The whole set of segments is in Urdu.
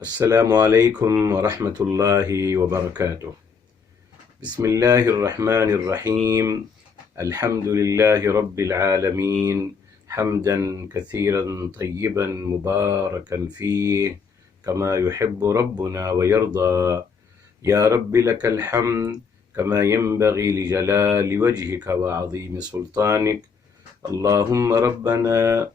السلام عليكم ورحمة الله وبركاته. بسم الله الرحمن الرحيم. الحمد لله رب العالمين، حمدا كثيرا طيبا مباركا فيه كما يحب ربنا ويرضى. يا رب لك الحمد كما ينبغي لجلال وجهك وعظيم سلطانك. اللهم ربنا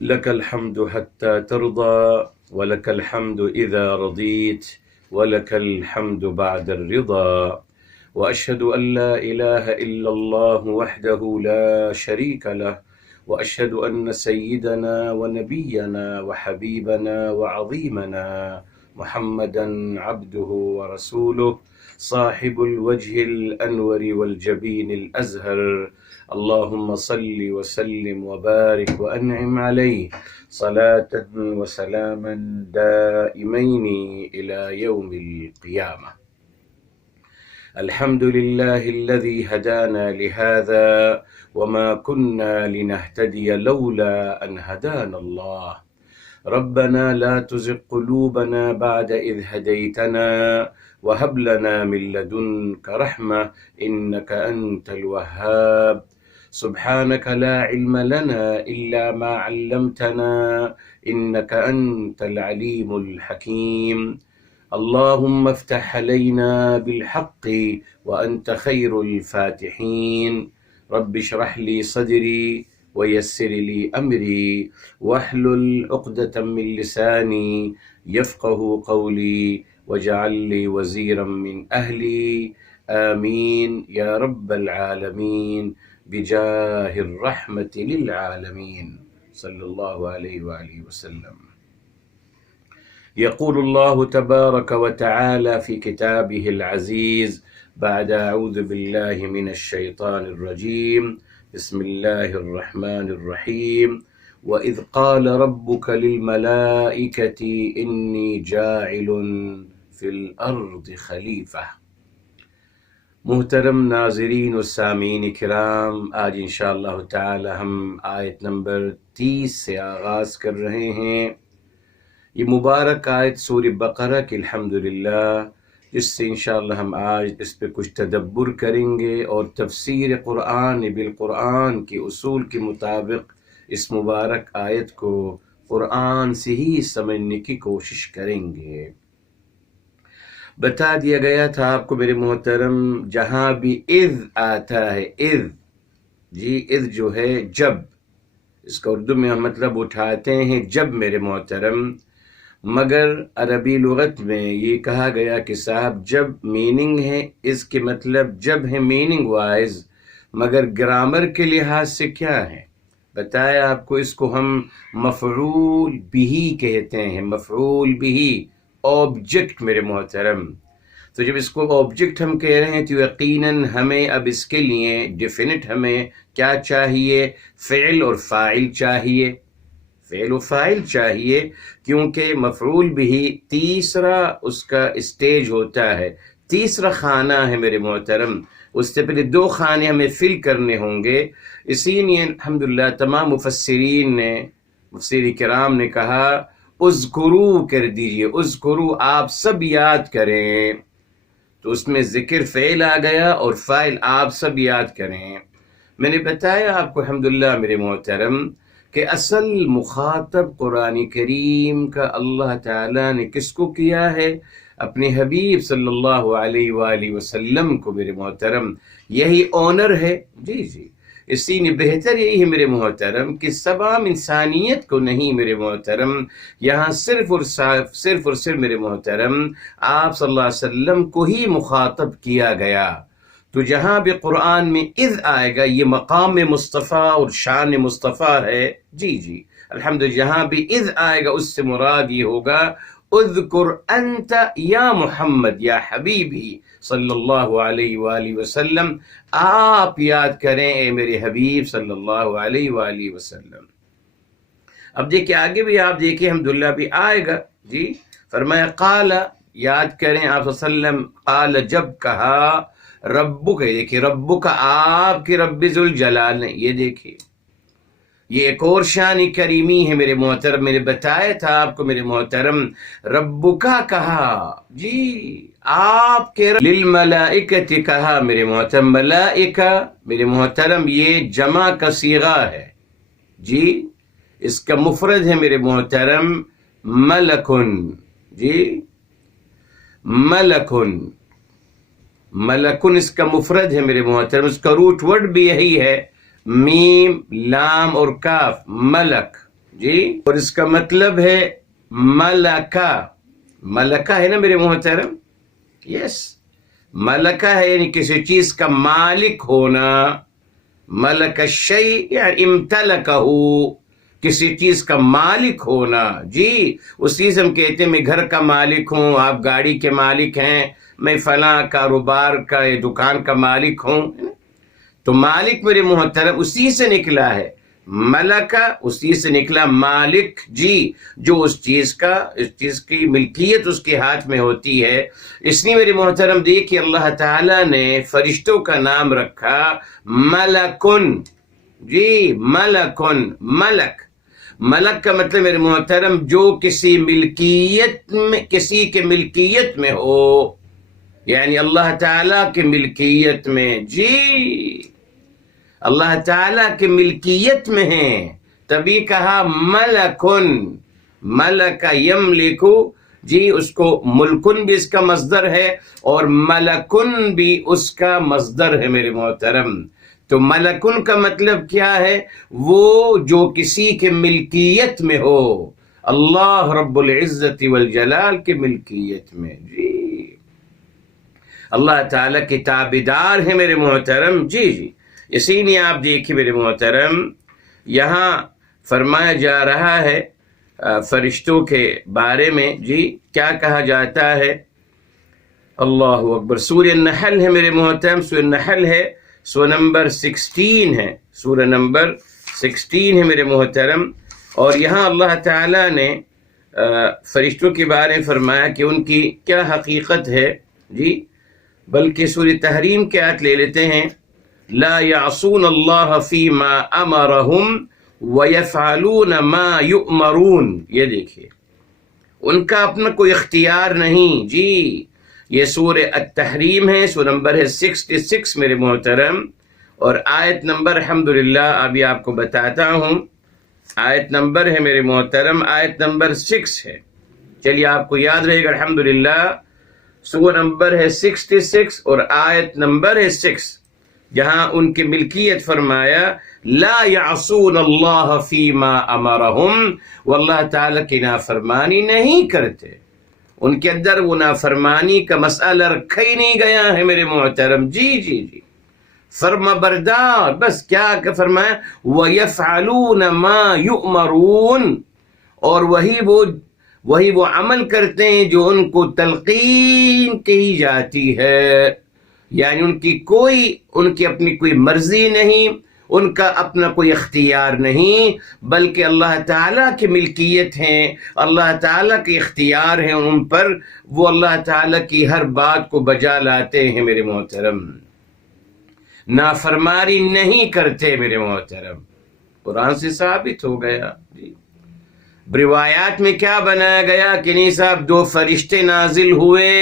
لك الحمد حتى ترضى، ولك الحمد إذا رضيت، ولك الحمد بعد الرضا. وأشهد أن لا إله إلا الله وحده لا شريك له، وأشهد أن سيدنا ونبينا وحبيبنا وعظيمنا محمدا عبده ورسوله، صاحب الوجه الأنور والجبين الأزهر. اللهم صل وسلم وبارك وأنعم عليه صلاة وسلاما دائمين إلى يوم القيامة. الحمد لله الذي هدانا لهذا وما كنا لنهتدي لولا أن هدانا الله. ربنا لا تزغ قلوبنا بعد إذ هديتنا وهب لنا من لدنك رحمة إنك أنت الوهاب. سبحانك لا علم لنا إلا ما علمتنا إنك أنت العليم الحكيم. اللهم افتح علينا بالحق وأنت خير الفاتحين. رب اشرح لي صدري ويسر لي أمري واحلل عقدة من لساني يفقه قولي واجعل لي وزيرا من أهلي. آمين يا رب العالمين بجاه الرحمة للعالمين صلى الله عليه وآله وسلم. يقول الله تبارك وتعالى في كتابه العزيز بعد أعوذ بالله من الشيطان الرجيم. بسم الله الرحمن الرحيم. وإذ قال ربك للملائكة إني جاعل في الأرض خلیفہ. محترم ناظرین و سامعین کرام، آج انشاءاللہ تعالی ہم آیت نمبر 30 سے آغاز کر رہے ہیں. یہ مبارک آیت سورہ بقرہ کی الحمدللہ، جس سے انشاءاللہ ہم آج اس پہ کچھ تدبر کریں گے اور تفسیر قرآن بالقرآن کے اصول کے مطابق اس مبارک آیت کو قرآن سے ہی سمجھنے کی کوشش کریں گے. بتا دیا گیا تھا آپ کو میرے محترم، جہاں بھی اذ آتا ہے، اذ جو ہے جب، اس کا اردو میں ہم مطلب اٹھاتے ہیں جب میرے محترم، مگر عربی لغت میں یہ کہا گیا کہ صاحب جب میننگ ہے اس کے مطلب جب ہے میننگ وائز، مگر گرامر کے لحاظ سے کیا ہے بتایا آپ کو. اس کو ہم مفعول بھی کہتے ہیں، مفعول بھی، آبجیکٹ میرے محترم. تو جب اس کو آبجیکٹ ہم کہہ رہے ہیں تو یقیناً ہمیں اب اس کے لیے ڈیفینٹ ہمیں کیا چاہیے، فعل اور فاعل چاہیے، فعل و فاعل چاہیے، کیونکہ مفعول بھی تیسرا اس کا اسٹیج ہوتا ہے، تیسرا خانہ ہے میرے محترم. اس سے پہلے 2 خانے ہمیں فل کرنے ہوں گے. اسی لیے الحمدللہ تمام مفسرین نے، مفسر کرام نے کہا اذکرو کر دیجئے، اذکرو آپ سب یاد کریں. تو اس میں ذکر فعل آ گیا اور فاعل آپ سب یاد کریں. میں نے بتایا آپ کو الحمدللہ میرے محترم کہ اصل مخاطب قرآن کریم کا اللہ تعالیٰ نے کس کو کیا ہے؟ اپنے حبیب صلی اللہ علیہ وآلہ وسلم کو میرے محترم. یہی آنر ہے. جی اسی نے بہتر یہی ہے میرے محترم کہ تمام انسانیت کو نہیں میرے محترم، یہاں صرف اور صرف میرے محترم آپ صلی اللہ علیہ وسلم کو ہی مخاطب کیا گیا. تو جہاں بھی قرآن میں اذ آئے گا یہ مقام مصطفیٰ اور شان مصطفیٰ ہے. جی الحمدللہ جہاں بھی اذ آئے گا اس سے مراد یہ ہوگا اذکر انت یا محمد یا حبیبی صلی اللہ علیہ وآلہ وسلم، آپ یاد کریں اے میرے حبیب صلی اللہ علیہ وآلہ وسلم. اب دیکھیں آگے بھی آپ دیکھیں الحمدللہ بھی آئے گا. جی فرمایا قال، یاد کریں آپ صلی اللہ علیہ وسلم، قال جب کہا، ربک، دیکھیں ربک آپ کے رب ذوالجلال نے، یہ دیکھیں یہ ایک اور شان کریمی ہے میرے محترم. میں نے بتایا تھا آپ کو میرے محترم، ربکا کہا، جی آپ کے للملائکۃ کہا میرے محترم. ملائکہ میرے محترم یہ جمع کا صیغہ ہے، جی اس کا مفرد ہے میرے محترم ملکن. جی ملکن، ملکن اس کا مفرد ہے میرے محترم. اس کا روٹ ورڈ بھی یہی ہے، میم لام اور کاف، ملک. جی اور اس کا مطلب ہے ملکہ. ملکہ ہے نا میرے محترم، یس ملکہ ہے یعنی کسی چیز کا مالک ہونا. ملک الشیء یعنی امتلکہ، کسی چیز کا مالک ہونا. جی اس چیز ہم کہتے ہیں میں گھر کا مالک ہوں، آپ گاڑی کے مالک ہیں، میں فلاں کاروبار کا یا دکان کا مالک ہوں. تو مالک میرے محترم اسی سے نکلا ہے، ملکہ اسی سے نکلا مالک. جی جو اس چیز کی ملکیت اس کے ہاتھ میں ہوتی ہے. اس لیے میرے محترم دیکھیے اللہ تعالیٰ نے فرشتوں کا نام رکھا ملکن. جی ملکن، ملک. ملک کا مطلب میرے محترم جو کسی کے ملکیت میں ہو، یعنی اللہ تعالیٰ کے ملکیت میں. جی اللہ تعالیٰ کے ملکیت میں ہیں، تبھی کہا ملکن. ملک یملکو، جی اس کو ملکن بھی اس کا مصدر ہے اور ملکن بھی اس کا مصدر ہے میرے محترم. تو ملکن کا مطلب کیا ہے؟ وہ جو کسی کے ملکیت میں ہو، اللہ رب العزت والجلال کے ملکیت میں. جی اللہ تعالیٰ کے تابعدار ہیں میرے محترم. جی اسی لیے آپ دیکھیے میرے محترم یہاں فرمایا جا رہا ہے فرشتوں کے بارے میں. جی کیا کہا جاتا ہے؟ اللہ اکبر. سورہ النحل ہے میرے محترم، سورہ النحل ہے، سورہ نمبر 16 ہے، سورہ نمبر 16 ہے میرے محترم. اور یہاں اللہ تعالیٰ نے فرشتوں کے بارے میں فرمایا کہ ان کی کیا حقیقت ہے. جی بلکہ سورہ تحریم کے آیت لے لیتے ہیں، لا یعصون اللہ فیما امرہم ویفعلون ما یؤمرون. یہ دیکھیے ان کا اپنا کوئی اختیار نہیں. جی یہ سورہ التحریم ہے، سورہ نمبر ہے 66 میرے محترم. اور آیت نمبر الحمدللہ ابھی آپ کو بتاتا ہوں، آیت نمبر ہے میرے محترم، آیت نمبر 6 ہے. چلیے آپ کو یاد رہے گا الحمدللہ. سورہ نمبر ہے 66 اور آیت نمبر ہے 6، جہاں ان کی ملکیت فرمایا لا یعصون اللہ فیما امرہم، واللہ تعالیٰ کی نافرمانی نہیں کرتے. ان کے اندر وہ نافرمانی کا مسئلہ رکھا ہی نہیں گیا ہے میرے محترم. جی فرما بردار، بس کیا فرمایا وَيَفْعَلُونَ مَا يُؤْمَرُونَ، اور وہی وہ عمل کرتے ہیں جو ان کو تلقین کی جاتی ہے. یعنی ان کی اپنی کوئی مرضی نہیں، ان کا اپنا کوئی اختیار نہیں، بلکہ اللہ تعالیٰ کی ملکیت ہیں، اللہ تعالیٰ کے اختیار ہیں ان پر. وہ اللہ تعالیٰ کی ہر بات کو بجا لاتے ہیں میرے محترم، نافرمانی نہیں کرتے میرے محترم. قرآن سے ثابت ہو گیا. روایات میں کیا بنایا گیا کہ نہیں صاحب 2 فرشتے نازل ہوئے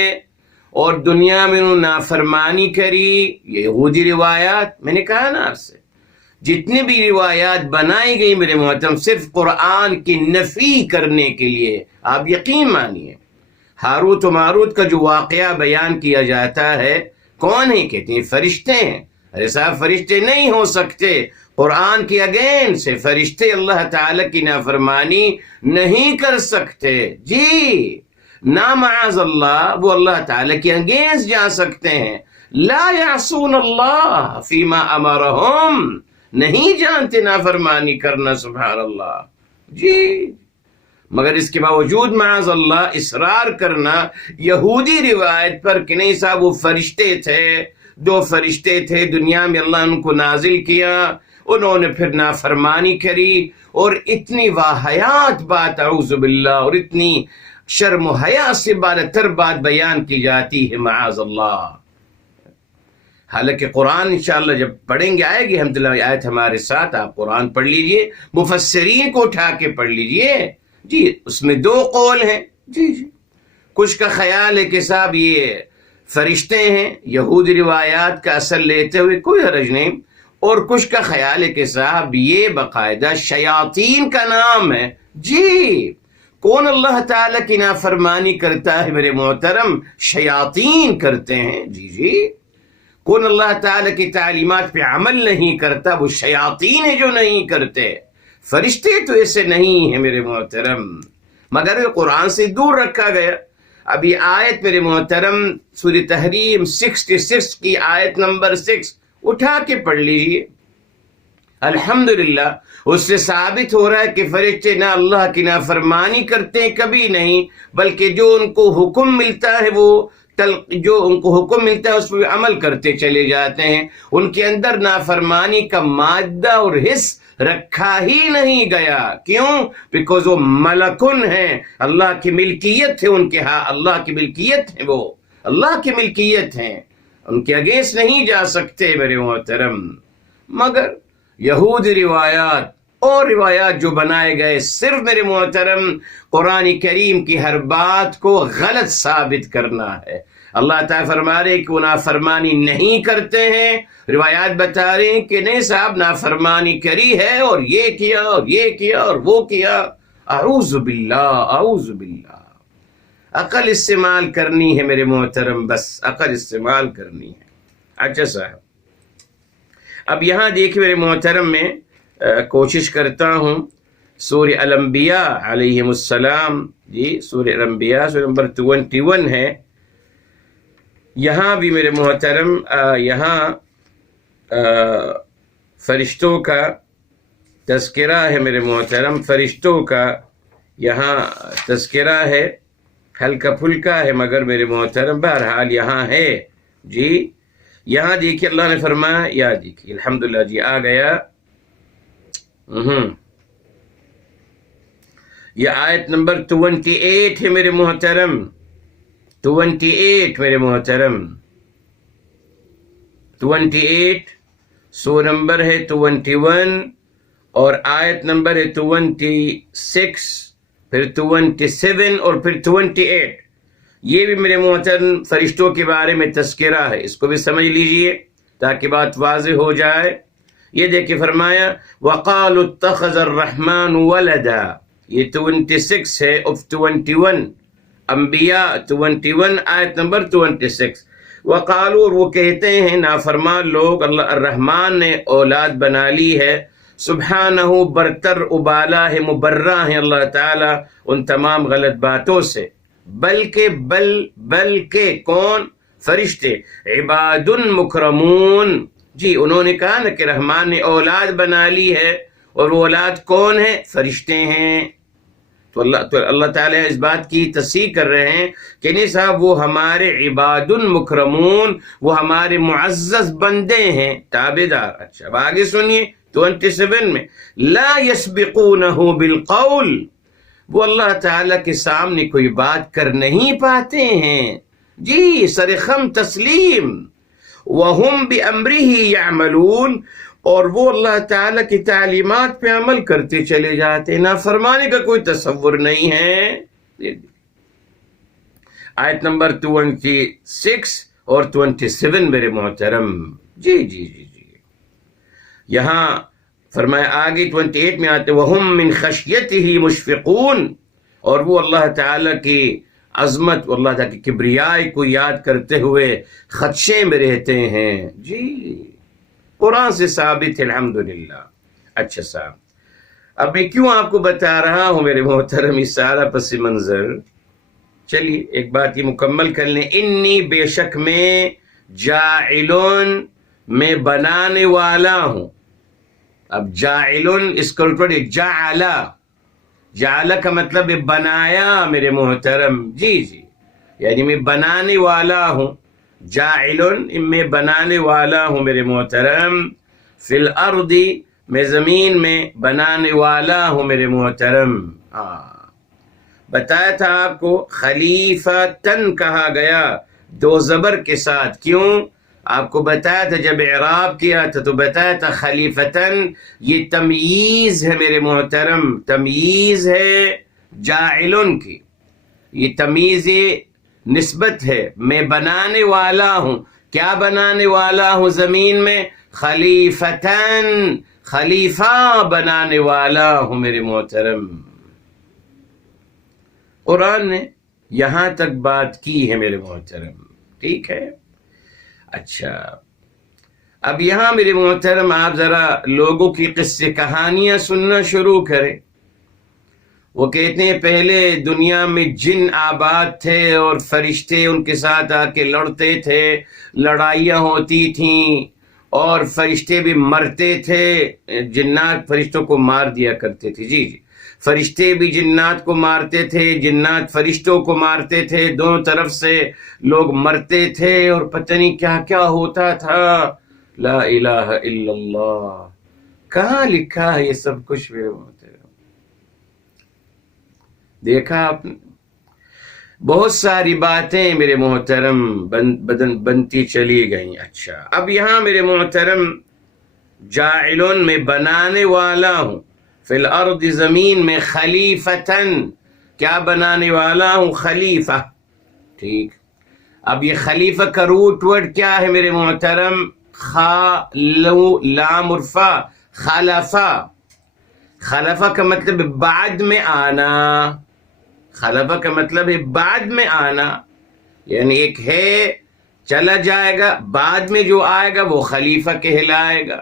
اور دنیا میں انہوں نے نافرمانی کری. یہ یہودی روایات، میں نے کہا نا آپ سے جتنی بھی روایات بنائی گئی میرے محترم صرف قرآن کی نفی کرنے کے لیے. آپ یقین مانیے ہاروت و ماروت کا جو واقعہ بیان کیا جاتا ہے، کون ہے؟ کہتے ہیں فرشتے ہیں. ارے صاحب فرشتے نہیں ہو سکتے. قرآن کی اگین سے فرشتے اللہ تعالیٰ کی نافرمانی نہیں کر سکتے. جی نا معاذ اللہ وہ اللہ تعالیٰ کی اگینسٹ جا سکتے ہیں. لا یعصون اللہ فیما امرہم، نہیں جانتے نافرمانی کرنا، سبحان اللہ. جی مگر اس کے باوجود معاذ اللہ اصرار کرنا یہودی روایت پر کہ نہیں صاحب وہ فرشتے تھے، 2 فرشتے تھے دنیا میں، اللہ ان کو نازل کیا، انہوں نے پھر نافرمانی کری. اور اتنی واہیات بات اعوذ باللہ، اور اتنی شرم و حیا سے بالاتر بات بیان کی جاتی ہے معاذ اللہ. حالانکہ قرآن انشاءاللہ جب پڑھیں گے آئے گی الحمدللہ آیت ہمارے ساتھ، آپ قرآن پڑھ لیجئے، مفسرین کو اٹھا کے پڑھ لیجئے جی، اس میں 2 قول ہیں جی جی۔ کچھ کا خیال ہے کہ صاحب یہ فرشتے ہیں، یہودی روایات کا اصل لیتے ہوئے کوئی حرج نہیں، اور کچھ کا خیال ہے کہ صاحب یہ باقاعدہ شیاطین کا نام ہے جی۔ کون اللہ تعالیٰ کی نافرمانی کرتا ہے میرے محترم؟ شیاطین کرتے ہیں جی جی۔ کون اللہ تعالیٰ کی تعلیمات پہ عمل نہیں کرتا؟ وہ شیاطین ہیں جو نہیں کرتے، فرشتے تو ایسے نہیں ہیں میرے محترم، مگر قرآن سے دور رکھا گیا۔ اب یہ آیت میرے محترم سورہ تحریم 66 کی آیت نمبر 6 اٹھا کے پڑھ لیجئے، الحمدللہ اس سے ثابت ہو رہا ہے کہ فرشتے نہ اللہ کی نافرمانی کرتے ہیں کبھی نہیں، بلکہ جو ان کو حکم ملتا ہے وہ جو ان کو حکم ملتا ہے اس پہ عمل کرتے چلے جاتے ہیں۔ ان کے اندر نافرمانی کا مادہ اور حص رکھا ہی نہیں گیا، کیوں؟ بیکاز وہ ملکن ہیں، اللہ کی ملکیت ہے ان کے ہاں، اللہ کی ملکیت ہے، وہ اللہ کی ملکیت ہیں، ان کے اگینسٹ نہیں جا سکتے میرے محترم۔ مگر یہودی روایات اور روایات جو بنائے گئے صرف میرے محترم قرآن کریم کی ہر بات کو غلط ثابت کرنا ہے۔ اللہ تعالیٰ فرما رہے کہ وہ نافرمانی نہیں کرتے ہیں، روایات بتا رہے ہیں کہ نہیں صاحب نافرمانی کری ہے اور یہ کیا اور یہ کیا اور وہ کیا۔ اعوذ باللہ اعوذ باللہ۔ عقل استعمال کرنی ہے میرے محترم، بس عقل استعمال کرنی ہے۔ اچھا صاحب، اب یہاں دیکھیں میرے محترم، میں کوشش کرتا ہوں سورہ الانبیاء علیہم السلام جی، سورہ الانبیاء سورہ نمبر 21 ہے۔ یہاں بھی میرے محترم یہاں فرشتوں کا تذکرہ ہے میرے محترم، فرشتوں کا یہاں تذکرہ ہے، ہلکا پھلکا ہے مگر میرے محترم بہرحال یہاں ہے جی۔ یہاں دیکھیے اللہ نے فرمایا، یا دیکھیے الحمدللہ جی آ گیا، یہ آیت نمبر 28 ہے میرے محترم، 28 میرے محترم، 28 سو نمبر ہے 21 اور آیت نمبر ہے 26، پھر 27 اور پھر 28۔ یہ بھی میرے محترم فرشتوں کے بارے میں تذکرہ ہے، اس کو بھی سمجھ لیجئے تاکہ بات واضح ہو جائے۔ یہ دیکھیں فرمایا وَقَالُوا اتَّخَذَ الرَّحْمَنُ وَلَدًا، یہ 26 ہے of 21، انبیاء 21 آیت نمبر 26۔ وقالوا، اور وہ کہتے ہیں نافرمان لوگ، اللہ الرحمن نے اولاد بنا لی ہے، سبحانہ برتر ابالا ہے، مبرہ ہے اللہ تعالیٰ ان تمام غلط باتوں سے، بلکہ کون؟ فرشتے، عباد مکرمون جی۔ انہوں نے کہا نا کہ رحمان نے اولاد بنا لی ہے، اور وہ اولاد کون ہے؟ فرشتے ہیں۔ تو اللہ تعالیٰ اس بات کی تصحیح کر رہے ہیں کہ نہیں صاحب وہ ہمارے عباد مکرمون، وہ ہمارے معزز بندے ہیں، تابعدار۔ اچھا اب آگے سنیے 27 میں، لا یسبقونہ بالقول، وہ اللہ تعالیٰ کے سامنے کوئی بات کر نہیں پاتے ہیں جی، سرخم تسلیم، وَهُمْ بِأَمْرِهِ يَعْمَلُونَ، اور وہ اللہ تعالیٰ کی تعلیمات پہ عمل کرتے چلے جاتے ہیں، نافرمانی کا کوئی تصور نہیں ہے۔ آیت نمبر 26 اور 27 میرے محترم جی جی جی جی۔ یہاں فرمایا آگے 28 میں آتے وَهُمْ مِنْ خَشْيَتِهِ مُشْفِقُونَ، اور وہ اللہ تعالیٰ کی عظمت، اللہ تعالیٰ کی کبریائی کو یاد کرتے ہوئے خدشے میں رہتے ہیں جی۔ قرآن سے ثابت ہے الحمدللہ۔ اچھا صاحب، اب میں کیوں آپ کو بتا رہا ہوں میرے محترم یہ سارا پس منظر؟ چلیے ایک بات یہ مکمل کر لیں، انی بے شک میں جاعلون، میں بنانے والا ہوں۔ اب جاعلون اس کو پڑھے جعلا، جعلا کا مطلب ہے بنایا میرے محترم جی جی، یعنی میں بنانے والا ہوں، جاعلن میں بنانے والا ہوں میرے محترم، فی الارض میں زمین میں بنانے والا ہوں میرے محترم۔ بتایا تھا آپ کو خلیفتن کہا گیا 2 زبر کے ساتھ، کیوں؟ آپ کو بتایا تھا جب اعراب کیا تھا تو بتایا تھا خلیفتن یہ تمییز ہے میرے محترم، تمییز ہے جاعلن کی، یہ تمییز نسبت ہے، میں بنانے والا ہوں، کیا بنانے والا ہوں زمین میں؟ خلیفتن، خلیفہ بنانے والا ہوں میرے محترم۔ قرآن نے یہاں تک بات کی ہے میرے محترم، ٹھیک ہے؟ اچھا، اب یہاں میرے محترم آپ ذرا لوگوں کی قصے کہانیاں سننا شروع کریں۔ وہ کہتے ہیں پہلے دنیا میں جن آباد تھے اور فرشتے ان کے ساتھ آ کے لڑتے تھے، لڑائیاں ہوتی تھیں اور فرشتے بھی مرتے تھے، جنات فرشتوں کو مار دیا کرتے تھے۔ جی جی، فرشتے بھی جنات کو مارتے تھے، جنات فرشتوں کو مارتے تھے، دونوں طرف سے لوگ مرتے تھے اور پتہ نہیں کیا کیا ہوتا تھا۔ لا الہ الا اللہ، کہاں لکھا ہے یہ سب کچھ میرے محترم؟ دیکھا آپ نے، بہت ساری باتیں میرے محترم بنتی چلی گئیں۔ اچھا، اب یہاں میرے محترم جاعلون میں بنانے والا ہوں، فی الارض زمین میں، خلیفتن کیا بنانے والا ہوں؟ خلیفہ، ٹھیک۔ اب یہ خلیفہ کا روٹ ورڈ کیا ہے میرے محترم؟ لام عرفہ، خلفہ۔ خلفہ کا مطلب بعد میں آنا، خلفہ کا مطلب ہے بعد میں آنا، یعنی ایک ہے چلا جائے گا، بعد میں جو آئے گا وہ خلیفہ کہلائے گا۔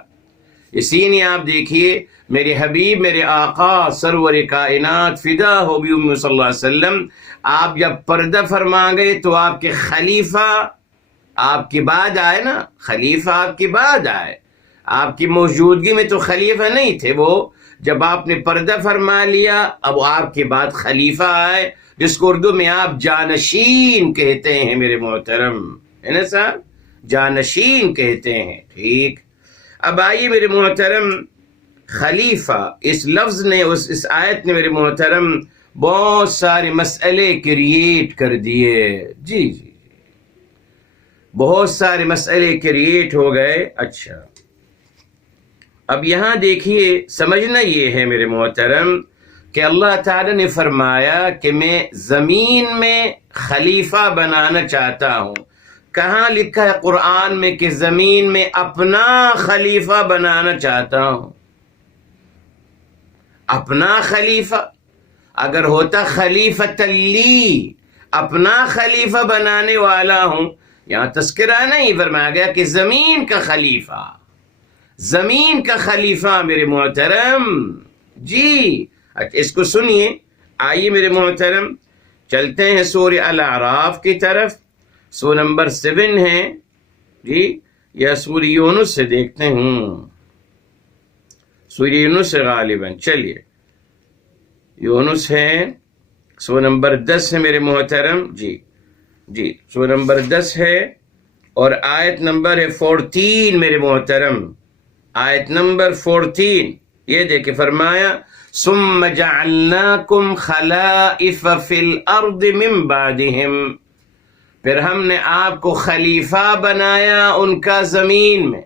اسی لیے آپ دیکھیے میرے حبیب، میرے آقا سرور کائنات فدا ہو بھی صلی اللہ علیہ وسلم، آپ جب پردہ فرما گئے تو آپ کے خلیفہ آپ کے بعد آئے نا، خلیفہ آپ کے بعد آئے، آپ کی موجودگی میں تو خلیفہ نہیں تھے، وہ جب آپ نے پردہ فرما لیا اب آپ کے بعد خلیفہ آئے، جس کو اردو میں آپ جانشین کہتے ہیں میرے محترم، ہے نا صاحب؟ جانشین کہتے ہیں، ٹھیک۔ اب آئیے میرے محترم، خلیفہ اس لفظ نے، اس آیت نے میرے محترم بہت سارے مسئلے کریٹ کر دیے۔ جی جی، بہت سارے مسئلے کریٹ ہو گئے۔ اچھا، اب یہاں دیکھیے سمجھنا یہ ہے میرے محترم کہ اللہ تعالی نے فرمایا کہ میں زمین میں خلیفہ بنانا چاہتا ہوں۔ کہاں لکھا ہے قرآن میں کہ زمین میں اپنا خلیفہ بنانا چاہتا ہوں؟ اپنا خلیفہ، اگر ہوتا خلیفۃ لی، اپنا خلیفہ بنانے والا ہوں، یہاں تذکرہ نہیں فرمایا گیا کہ زمین کا خلیفہ، زمین کا خلیفہ میرے محترم۔ جی اچھا، اس کو سنیے، آئیے میرے محترم چلتے ہیں سورہ الاعراف کی طرف، سورہ نمبر 7 ہے جی، یا سورہ یونس سے دیکھتے ہیں، سورہ یونس سے غالباً، چلیے یونس ہے، سورہ نمبر 10 ہے میرے محترم، جی جی سورہ نمبر 10 ہے اور آیت نمبر ہے 14 میرے محترم، آیت نمبر 14، یہ دیکھیں فرمایا ثم جعلناکم خلائف فی الارض من بعدہم، پھر ہم نے آپ کو خلیفہ بنایا ان کا زمین میں،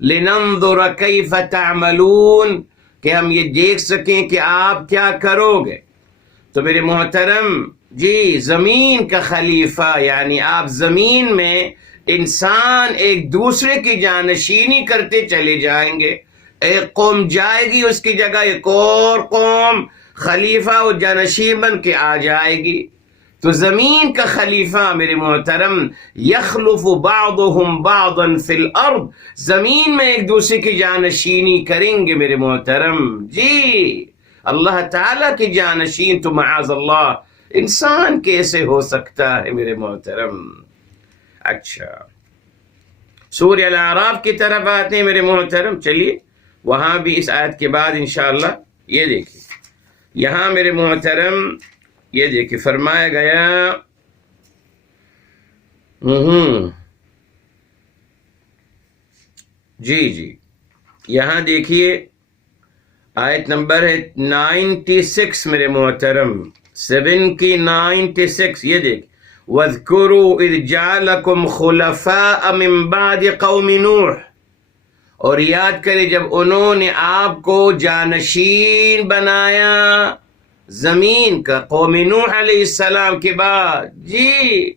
لننظر کیف تعملون، کہ ہم یہ دیکھ سکیں کہ آپ کیا کرو گے۔ تو میرے محترم جی، زمین کا خلیفہ یعنی آپ زمین میں انسان ایک دوسرے کی جانشینی کرتے چلے جائیں گے، ایک قوم جائے گی اس کی جگہ ایک اور قوم خلیفہ و جانشین بن کے آ جائے گی۔ تو زمین کا خلیفہ میرے محترم یخلف بعضهم بعضا فی الارض، زمین میں ایک دوسرے کی جانشینی کریں گے میرے محترم۔ جی، اللہ تعالیٰ کی جانشین تو معاذ اللہ انسان کیسے ہو سکتا ہے میرے محترم؟ اچھا، سورہ الاعراف کی طرف آتے ہیں میرے محترم، چلیے وہاں بھی اس آیت کے بعد انشاءاللہ یہ دیکھیں، یہاں میرے محترم یہ دیکھیں فرمایا گیا، جی جی یہاں دیکھیے آیت نمبر ہے 96 میرے محترم، 7 کی 96، یہ دیکھ وَاذْكُرُوا إِذْ جَعَلَكُمْ خُلَفَاءَ مِنْ بَعْدِ قَوْمِ نُوح، اور یاد کریں جب انہوں نے آپ کو جانشین بنایا زمین کا قوم نوح علیہ السلام کے بعد. جی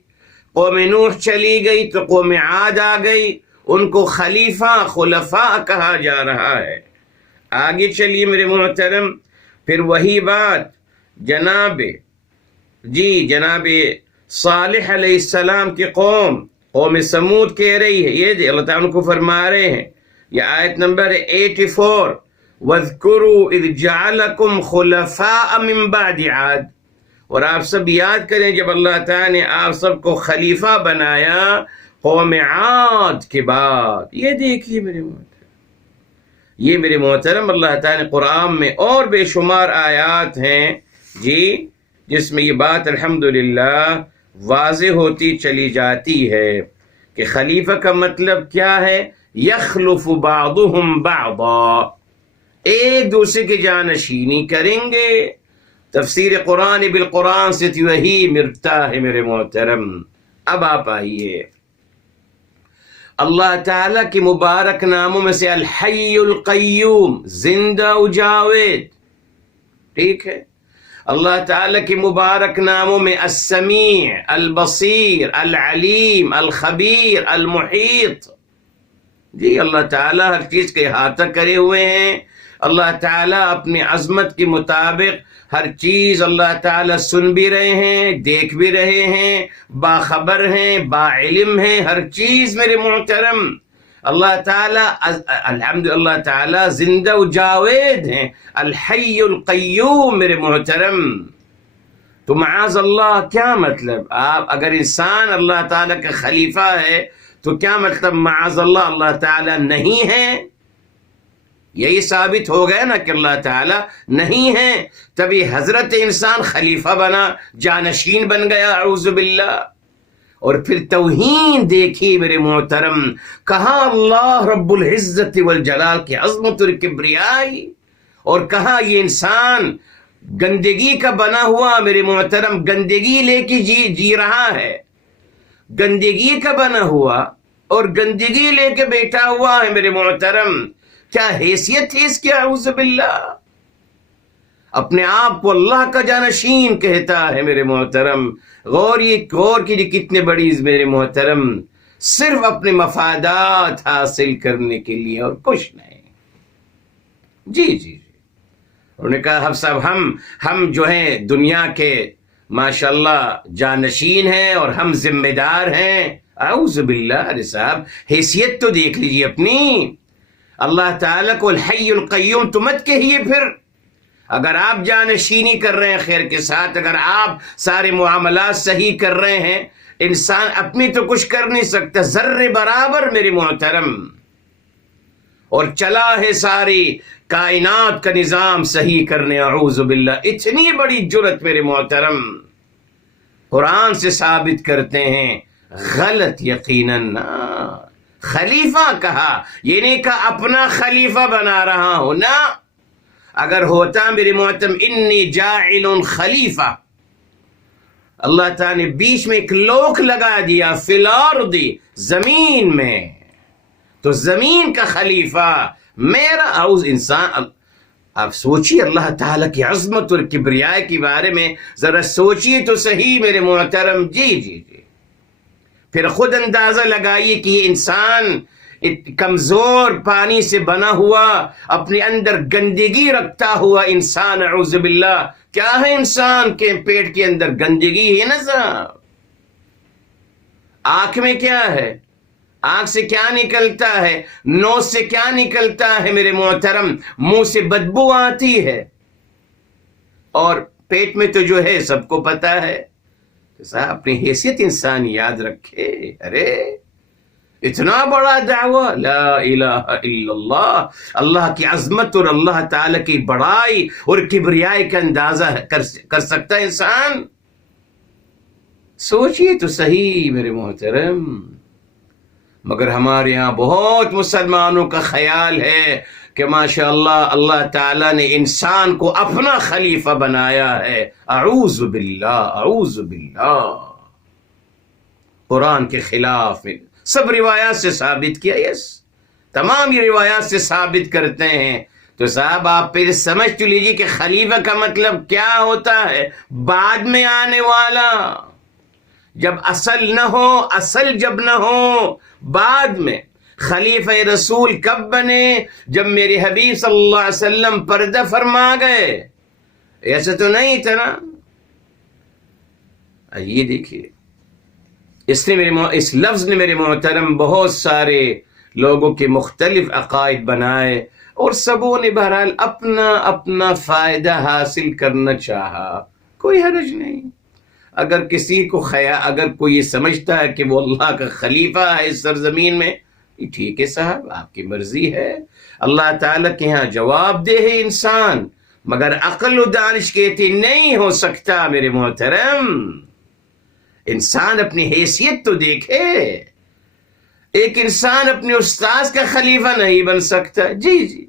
قوم نوح چلی گئی تو قوم عاد آ گئی، ان کو خلیفہ خلفاء کہا جا رہا ہے. آگے چلیے میرے محترم، پھر وہی بات جناب صالح علیہ السلام کی قوم سمود کہہ رہی ہے. یہ اللہ تعالیٰ کو فرما رہے ہیں، یہ آیت نمبر 84، وَاذْكُرُوا إِذْ جَعَلَكُمْ خُلَفَاءَ مِنْ بَعْدِ عَادٍ، اور آپ سب یاد کریں جب اللہ تعالیٰ نے آپ سب کو خلیفہ بنایا قوم عاد کے بعد. یہ دیکھیے میرے محترم اللہ تعالیٰ نے قرآن میں اور بے شمار آیات ہیں جس میں یہ بات الحمدللہ واضح ہوتی چلی جاتی ہے کہ خلیفہ کا مطلب کیا ہے. یخلف بعضهم بعضا، ایک دوسرے کی جانشینی کریں گے. تفسیر قرآن بالقرآن سے وہی ملتا ہے میرے محترم. اب آپ آئیے اللہ تعالیٰ کی مبارک ناموں میں سے الحی القیوم، زندہ و جاوید، ٹھیک ہے. اللہ تعالیٰ کی مبارک ناموں میں السمیع، البصیر، العلیم، الخبیر، المحیط. جی اللہ تعالیٰ ہر چیز کا احاطہ کرے ہوئے ہیں. اللہ تعالیٰ اپنی عظمت کے مطابق ہر چیز اللہ تعالیٰ سن بھی رہے ہیں، دیکھ بھی رہے ہیں، باخبر ہیں، با علم ہیں، ہر چیز میرے محترم. اللہ تعالیٰ اللہ تعالیٰ زندہ و جاوید ہیں، الحی القیوم میرے محترم. تو معاذ اللہ کیا مطلب؟ آپ اگر انسان اللہ تعالیٰ کا خلیفہ ہے تو کیا مطلب معاذ اللہ تعالیٰ نہیں ہے؟ یہی ثابت ہو گیا نا کہ اللہ تعالیٰ نہیں ہے، تبھی حضرت انسان خلیفہ بنا، جانشین بن گیا، اعوذ باللہ. اور پھر توہین دیکھی میرے محترم، کہاں اللہ رب العزت والجلال کی عظمت اور کبریائی، اور کہاں یہ انسان گندگی کا بنا ہوا میرے محترم، گندگی لے کے جی رہا ہے، گندگی کا بنا ہوا اور گندگی لے کے بیٹھا ہوا ہے میرے محترم. کیا حیثیت ہے اس کی، اعوذ باللہ. اپنے آپ کو اللہ کا جانشین کہتا ہے میرے محترم. غور کی کتنے بڑی میرے محترم، صرف اپنے مفادات حاصل کرنے کے لیے اور کچھ نہیں. جی انہوں نے کہا صاحب ہم جو ہیں دنیا کے ماشاءاللہ جانشین ہیں اور ہم ذمہ دار ہیں. اعوذ باللہ. ارے صاحب حیثیت تو دیکھ لیجیے اپنی. اللہ تعالیٰ کو الحی القیوم تو مت کہیے. پھر اگر آپ جانشینی کر رہے ہیں خیر کے ساتھ، اگر آپ سارے معاملات صحیح کر رہے ہیں، انسان اپنی تو کچھ کر نہیں سکتا ذرے برابر میرے محترم، اور چلا ہے ساری کائنات کا نظام صحیح کرنے. اعوذ باللہ. اتنی بڑی جرت میرے محترم قرآن سے ثابت کرتے ہیں. غلط یقیناً. خلیفہ کہا، یہ نہیں کہا اپنا خلیفہ بنا رہا ہوں نا. اگر ہوتا میرے محترم انی جاعل خلیفہ، اللہ تعالیٰ نے بیچ میں ایک لوک لگا دیا فی الارض، زمین میں، تو زمین کا خلیفہ میرا انسان. آپ سوچیے اللہ تعالیٰ کی عظمت اور کبریاء کے بارے میں ذرا سوچیے تو صحیح میرے محترم. جی پھر خود اندازہ لگائیے کہ یہ انسان کمزور پانی سے بنا ہوا، اپنے اندر گندگی رکھتا ہوا انسان. اعوذ باللہ. کیا ہے انسان کے پیٹ کے اندر؟ گندگی ہے نا صاحب. آنکھ میں کیا ہے؟ آنکھ سے کیا نکلتا ہے؟ نوز سے کیا نکلتا ہے میرے محترم؟ منہ سے بدبو آتی ہے. اور پیٹ میں تو جو ہے سب کو پتا ہے. صاحب اپنی حیثیت انسان یاد رکھے. ارے اتنا بڑا دعویٰ، لا الہ الا اللہ، اللہ کی عظمت اور اللہ تعالی کی بڑائی اور کبریائی کا اندازہ کر سکتا ہے انسان؟ سوچئے تو صحیح میرے محترم. مگر ہمارے یہاں بہت مسلمانوں کا خیال ہے کہ ماشاءاللہ اللہ تعالیٰ نے انسان کو اپنا خلیفہ بنایا ہے. اعوذ باللہ، اعوذ باللہ. قرآن کے خلاف سب روایات سے ثابت کیا. یس تمام یہ روایات سے ثابت کرتے ہیں. تو صاحب آپ پھر سمجھ تو لیجیے کہ خلیفہ کا مطلب کیا ہوتا ہے. بعد میں آنے والا، جب اصل نہ ہو، اصل جب نہ ہو، بعد میں. خلیفہ رسول کب بنے؟ جب میرے حبیب صلی اللہ علیہ وسلم پردہ فرما گئے. ایسا تو نہیں تھا نا. یہ دیکھیے اس لفظ نے میرے محترم بہت سارے لوگوں کے مختلف عقائد بنائے، اور سبوں نے بہرحال اپنا اپنا فائدہ حاصل کرنا چاہا. کوئی حرج نہیں. اگر کسی کو اگر کوئی یہ سمجھتا ہے کہ وہ اللہ کا خلیفہ ہے اس سرزمین میں، ٹھیک ہے صاحب، آپ کی مرضی ہے. اللہ تعالیٰ کے ہاں جواب دہ ہے انسان، مگر عقل و دانش کہتی نہیں ہو سکتا. میرے محترم انسان اپنی حیثیت تو دیکھے. ایک انسان اپنے استاذ کا خلیفہ نہیں بن سکتا. جی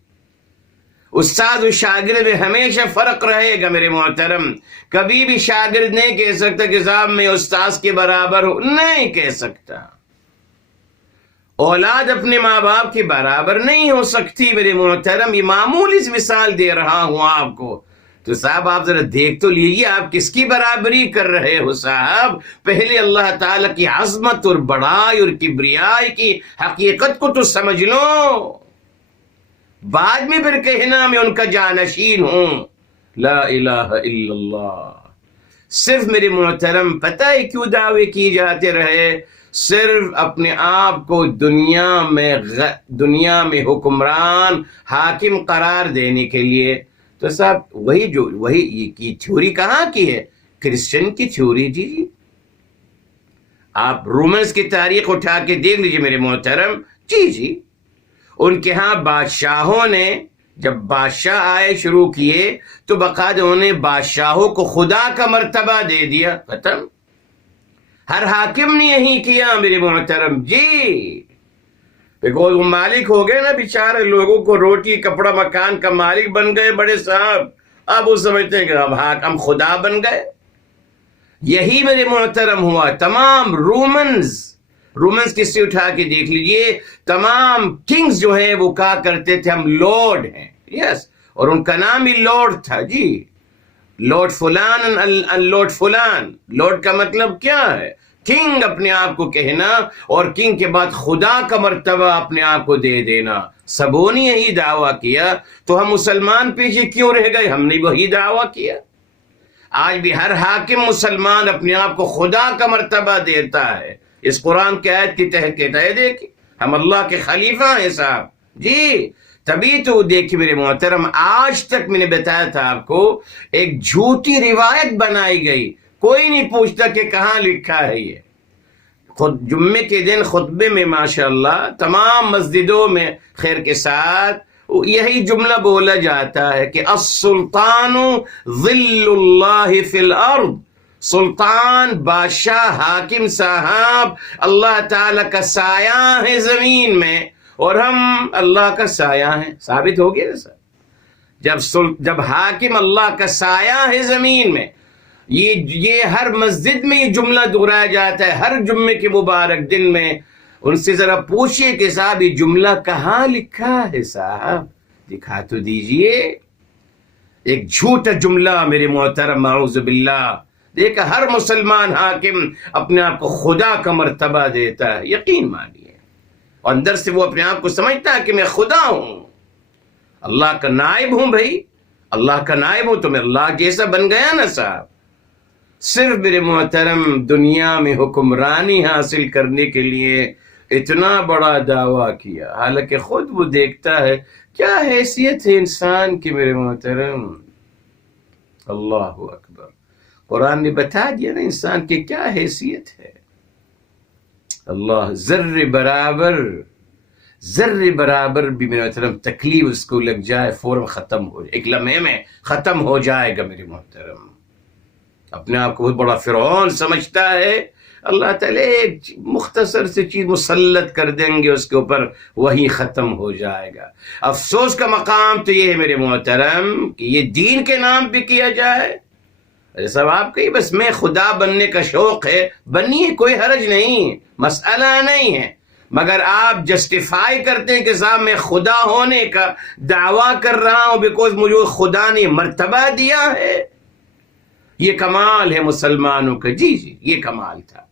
استاد و شاگرد میں ہمیشہ فرق رہے گا میرے محترم. کبھی بھی شاگرد نہیں کہہ سکتا کہ صاحب میں استاذ کے برابر ہوں، نہیں کہہ سکتا. اولاد اپنے ماں باپ کے برابر نہیں ہو سکتی میرے محترم. یہ معمولی سی مثال دے رہا ہوں آپ کو. تو صاحب آپ ذرا دیکھ تو لیجیے آپ کس کی برابری کر رہے ہو صاحب. پہلے اللہ تعالیٰ کی عظمت اور بڑائی اور کبریائی کی حقیقت کو تو سمجھ لو، بعد میں پھر کہنا میں ان کا جانشین ہوں. لا الہ الا اللہ. صرف میرے محترم پتہ ہے کیوں دعوے کی جاتے رہے؟ صرف اپنے آپ کو دنیا میں حکمران حاکم قرار دینے کے لیے. تو صاحب وہی کی تھیوری کہاں کی ہے؟ کرسچن کی تھیوری. جی آپ رومنز کی تاریخ اٹھا کے دیکھ لیجیے میرے محترم. جی ان کے ہاں بادشاہوں نے جب بادشاہ آئے شروع کیے تو باقاعدہ انہوں نے بادشاہوں کو خدا کا مرتبہ دے دیا. ختم. ہر حاکم نے یہی کیا میرے محترم. جی وہ مالک ہو گئے نا بیچارے، لوگوں کو روٹی کپڑا مکان کا مالک بن گئے بڑے صاحب. اب وہ سمجھتے ہیں کہ اب ہم خدا بن گئے. یہی میرے محترم ہوا. تمام رومنز کس سے اٹھا کے دیکھ لیجئے. تمام کنگز جو ہیں وہ کہا کرتے تھے ہم لارڈ ہیں. یس اور ان کا نام ہی لارڈ تھا. جی لارڈ فلان لارڈ فلان. لارڈ کا مطلب کیا ہے؟ کنگ اپنے آپ کو کہنا، اور کنگ کے بعد خدا کا مرتبہ اپنے آپ کو دے دینا. سبوں نے یہی دعویٰ کیا. تو ہم مسلمان پیچھے کیوں رہ گئے؟ ہم نے وہی دعویٰ کیا. آج بھی ہر حاکم مسلمان اپنے آپ کو خدا کا مرتبہ دیتا ہے. اس قرآن کی آیت کی تحت کہتا ہے دیکھیں ہم اللہ کے خلیفہ ہیں صاحب. جی تبھی تو دیکھیے میرے محترم آج تک میں نے بتایا تھا آپ کو ایک جھوٹی روایت بنائی گئی. کوئی نہیں پوچھتا کہ کہاں لکھا ہے. یہ خود جمعے کے دن خطبے میں ماشاءاللہ تمام مسجدوں میں خیر کے ساتھ یہی جملہ بولا جاتا ہے کہ السلطان ظل اللہ فی الارض. سلطان بادشاہ حاکم صاحب اللہ تعالی کا سایہ ہے زمین میں، اور ہم اللہ کا سایہ ہیں. ثابت ہو گیا نا سر؟ جب حاکم اللہ کا سایہ ہے زمین میں، یہ ہر مسجد میں یہ جملہ دہرایا جاتا ہے ہر جمعے کے مبارک دن میں. ان سے ذرا پوچھئے کہ صاحب یہ جملہ کہاں لکھا ہے صاحب؟ دکھا تو دیجئے. ایک جھوٹا جملہ میرے محترم اعوذ باللہ. دیکھا ہر مسلمان حاکم اپنے آپ کو خدا کا مرتبہ دیتا ہے. یقین مانیے اور اندر سے وہ اپنے آپ کو سمجھتا ہے کہ میں خدا ہوں، اللہ کا نائب ہوں. بھائی اللہ کا نائب ہوں تو میں اللہ جیسا بن گیا نا صاحب. صرف میرے محترم دنیا میں حکمرانی حاصل کرنے کے لیے اتنا بڑا دعویٰ کیا، حالانکہ خود وہ دیکھتا ہے کیا حیثیت ہے انسان کی میرے محترم. اللہ اکبر. قرآن نے بتا دیا نا انسان کی کیا حیثیت ہے. اللہ ذرے برابر بھی میرے محترم تکلیف اس کو لگ جائے فوراً ختم ہو جائے، ایک لمحے میں ختم ہو جائے گا میرے محترم. اپنے آپ کو بہت بڑا فرعون سمجھتا ہے، اللہ تعالیٰ ایک مختصر سی چیز مسلط کر دیں گے اس کے اوپر، وہی ختم ہو جائے گا. افسوس کا مقام تو یہ ہے میرے محترم کہ یہ دین کے نام پہ کیا جائے. صاحب آپ کہیں بس میں خدا بننے کا شوق ہے، بنیے، کوئی حرج نہیں، مسئلہ نہیں ہے، مگر آپ جسٹیفائی کرتے ہیں کہ صاحب میں خدا ہونے کا دعویٰ کر رہا ہوں بیکوز مجھے خدا نے مرتبہ دیا ہے۔ یہ کمال ہے مسلمانوں کا، جی یہ کمال تھا۔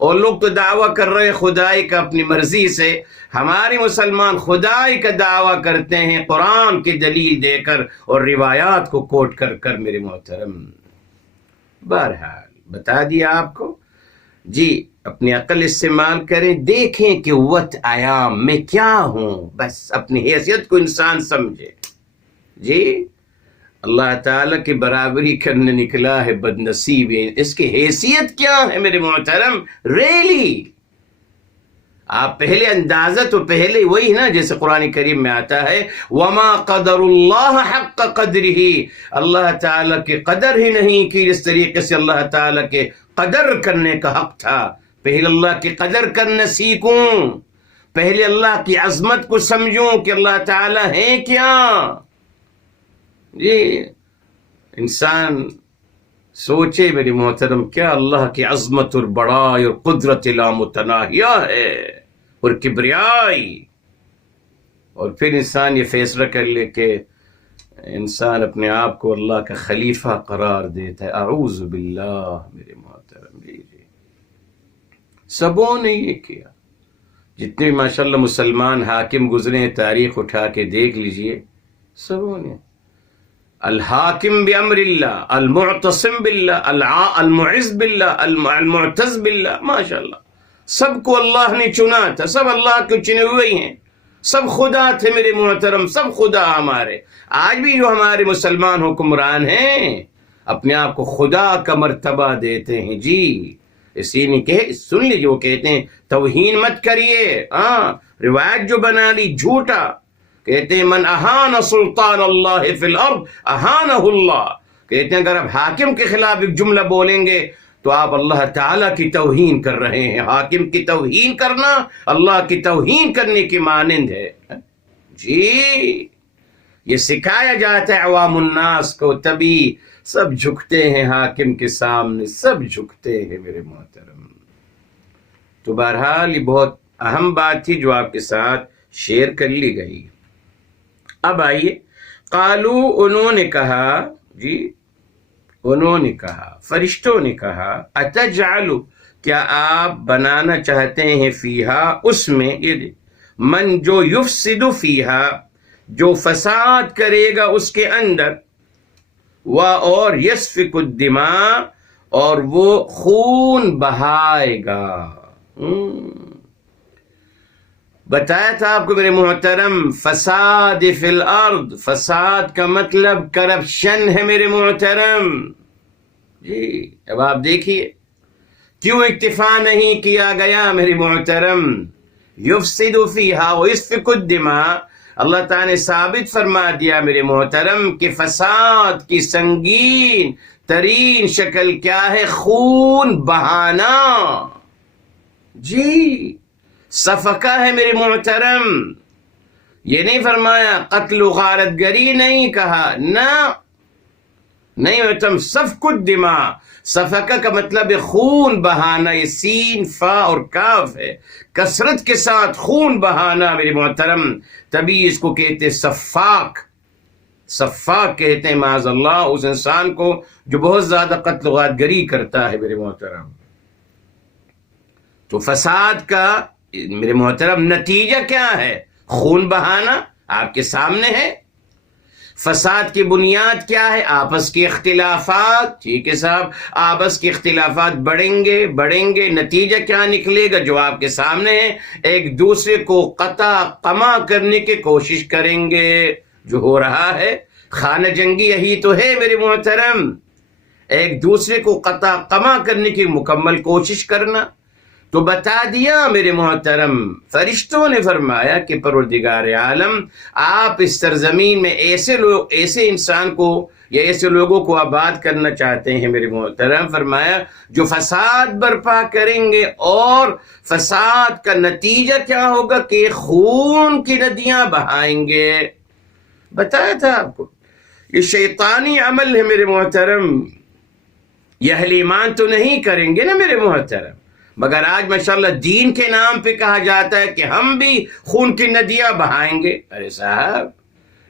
اور لوگ تو دعویٰ کر رہے خدائی کا اپنی مرضی سے، ہمارے مسلمان خدائی کا دعویٰ کرتے ہیں قرآن کی دلیل دے کر اور روایات کو کوٹ کر کر۔ میرے محترم، بہرحال بتا دیا آپ کو، جی اپنی عقل استعمال کریں، دیکھیں کہ وٹ آئی ایم، میں کیا ہوں، بس اپنی حیثیت کو انسان سمجھے۔ جی اللہ تعالیٰ کی برابری کرنے نکلا ہے بد نصیب، اس کی حیثیت کیا ہے میرے محترم؟ ریلی آپ پہلے اندازہ تو پہلے وہی نا، جیسے قرآن کریم میں آتا ہے وما قدر اللہ حق قدرہ، اللہ تعالیٰ کی قدر ہی نہیں کی جس طریقے سے اللہ تعالیٰ کے قدر کرنے کا حق تھا۔ پہلے اللہ کی قدر کرنا سیکھوں، پہلے اللہ کی عظمت کو سمجھوں کہ اللہ تعالیٰ ہے کیا۔ جی انسان سوچے میری محترم، کیا اللہ کی عظمت اور بڑائی اور قدرت لامتناہیہ ہے اور کبریائی، اور پھر انسان یہ فیصلہ کر لے کہ انسان اپنے آپ کو اللہ کا خلیفہ قرار دیتا ہے۔ اعوذ باللہ میرے محترم، جی سبوں نے یہ کیا، جتنے ماشاءاللہ مسلمان حاکم گزرے ہیں تاریخ اٹھا کے دیکھ لیجئے، سبوں نے الحاکم بامر اللہ، المعتصم باللہ، المعز باللہ، المعتز باللہ، ماشاءاللہ سب کو اللہ نے چنا تھا، سب اللہ کے چنے ہوئے ہیں، سب خدا تھے میرے محترم، سب خدا ہمارے۔ آج بھی جو ہمارے مسلمان حکمران ہیں اپنے آپ کو خدا کا مرتبہ دیتے ہیں، جی اسی نے کہ سن لیجیے، وہ کہتے ہیں توہین مت کریے، روایت جو بنا لی جھوٹا، کہتے ہیں من اہان سلطان اللہ فی الارض اہانہ اللہ، کہتے ہیں اگر آپ حاکم کے خلاف ایک جملہ بولیں گے تو آپ اللہ تعالیٰ کی توہین کر رہے ہیں۔ حاکم کی توہین کرنا اللہ کی توہین کرنے کی مانند ہے۔ جی یہ سکھایا جاتا ہے عوام الناس کو، تبھی سب جھکتے ہیں حاکم کے سامنے، سب جھکتے ہیں میرے محترم۔ تو بہرحال یہ بہت اہم بات تھی جو آپ کے ساتھ شیئر کر لی گئی۔ اب آئیے، قالو انہوں نے کہا، جی انہوں نے کہا، فرشتوں نے کہا، اتجعل کیا آپ بنانا چاہتے ہیں فیہا اس میں، یہ من جو یفسد فیہا جو فساد کرے گا اس کے اندر، اور یسفک الدماء اور وہ خون بہائے گا۔ بتایا تھا آپ کو میرے محترم، فساد فی الارض، فساد کا مطلب کرپشن ہے میرے محترم۔ جی اب آپ دیکھیے کیوں اکتفا نہیں کیا گیا میرے محترم، یفسد فیہا ویسفک الدماء، اللہ تعالیٰ نے ثابت فرما دیا میرے محترم کہ فساد کی سنگین ترین شکل کیا ہے؟ خون بہانا۔ جی سفکہ ہے میرے محترم، یہ نہیں فرمایا قتل و غارت گری نہیں کہا، نہیں محترم، سفک الدماء، سفکہ کا مطلب ہے خون بہانا، یہ سین فا اور کاف ہے، کثرت کے ساتھ خون بہانا میرے محترم، تبھی اس کو کہتے سفاک، سفاک کہتے ہیں معاذ اللہ اس انسان کو جو بہت زیادہ قتل و غارت گری کرتا ہے میرے محترم۔ تو فساد کا میرے محترم نتیجہ کیا ہے؟ خون بہانا آپ کے سامنے ہے۔ فساد کی بنیاد کیا ہے؟ آپس کے اختلافات، ٹھیک ہے صاحب، آپس کے اختلافات بڑھیں گے، نتیجہ کیا نکلے گا جو آپ کے سامنے ہے؟ ایک دوسرے کو قطع قمع کرنے کی کوشش کریں گے، جو ہو رہا ہے خانہ جنگی یہی تو ہے میرے محترم، ایک دوسرے کو قطع قمع کرنے کی مکمل کوشش کرنا۔ تو بتا دیا میرے محترم، فرشتوں نے فرمایا کہ پروردگار عالم آپ اس سرزمین میں ایسے انسان کو یا ایسے لوگوں کو آباد کرنا چاہتے ہیں میرے محترم، فرمایا جو فساد برپا کریں گے، اور فساد کا نتیجہ کیا ہوگا کہ خون کی ندیاں بہائیں گے۔ بتایا تھا آپ کو یہ شیطانی عمل ہے میرے محترم، یہ اہل ایمان تو نہیں کریں گے نا میرے محترم، مگر آج ماشاءاللہ دین کے نام پہ کہا جاتا ہے کہ ہم بھی خون کی ندیاں بہائیں گے۔ ارے صاحب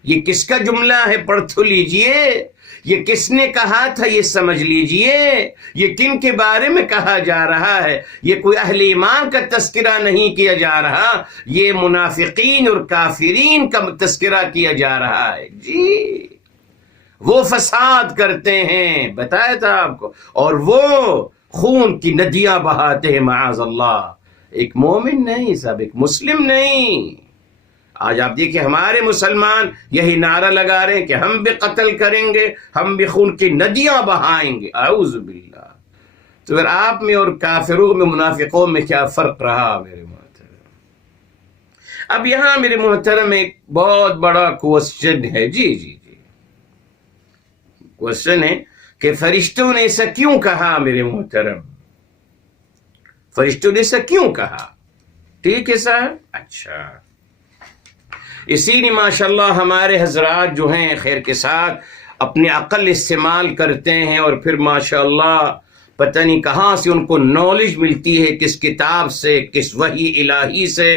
یہ کس کا جملہ ہے؟ پڑھ تو لیجئے، یہ کس نے کہا تھا یہ سمجھ لیجئے، یہ کن کے بارے میں کہا جا رہا ہے؟ یہ کوئی اہل ایمان کا تذکرہ نہیں کیا جا رہا، یہ منافقین اور کافرین کا تذکرہ کیا جا رہا ہے۔ جی وہ فساد کرتے ہیں، بتایا تھا آپ کو، اور وہ خون کی ندیاں بہاتے ہیں معاذ اللہ۔ ایک مومن نہیں صاحب، ایک مسلم نہیں۔ آج آپ دیکھیں ہمارے مسلمان یہی نعرہ لگا رہے ہیں کہ ہم بھی قتل کریں گے، ہم بھی خون کی ندیاں بہائیں گے، اعوذ باللہ۔ تو پھر آپ میں اور کافروں میں، منافقوں میں کیا فرق رہا میرے محترم؟ اب یہاں میرے محترم ایک بہت بڑا کوسچن ہے، جی جی جی کوسچن ہے کہ فرشتوں نے ایسا کیوں کہا میرے محترم؟ فرشتوں نے ایسا کیوں کہا؟ ٹھیک ہے صاحب، اچھا اسی لیے ماشاءاللہ ہمارے حضرات جو ہیں خیر کے ساتھ اپنی عقل استعمال کرتے ہیں، اور پھر ماشاءاللہ پتہ نہیں کہاں سے ان کو نالج ملتی ہے، کس کتاب سے، کس وحی الہی سے،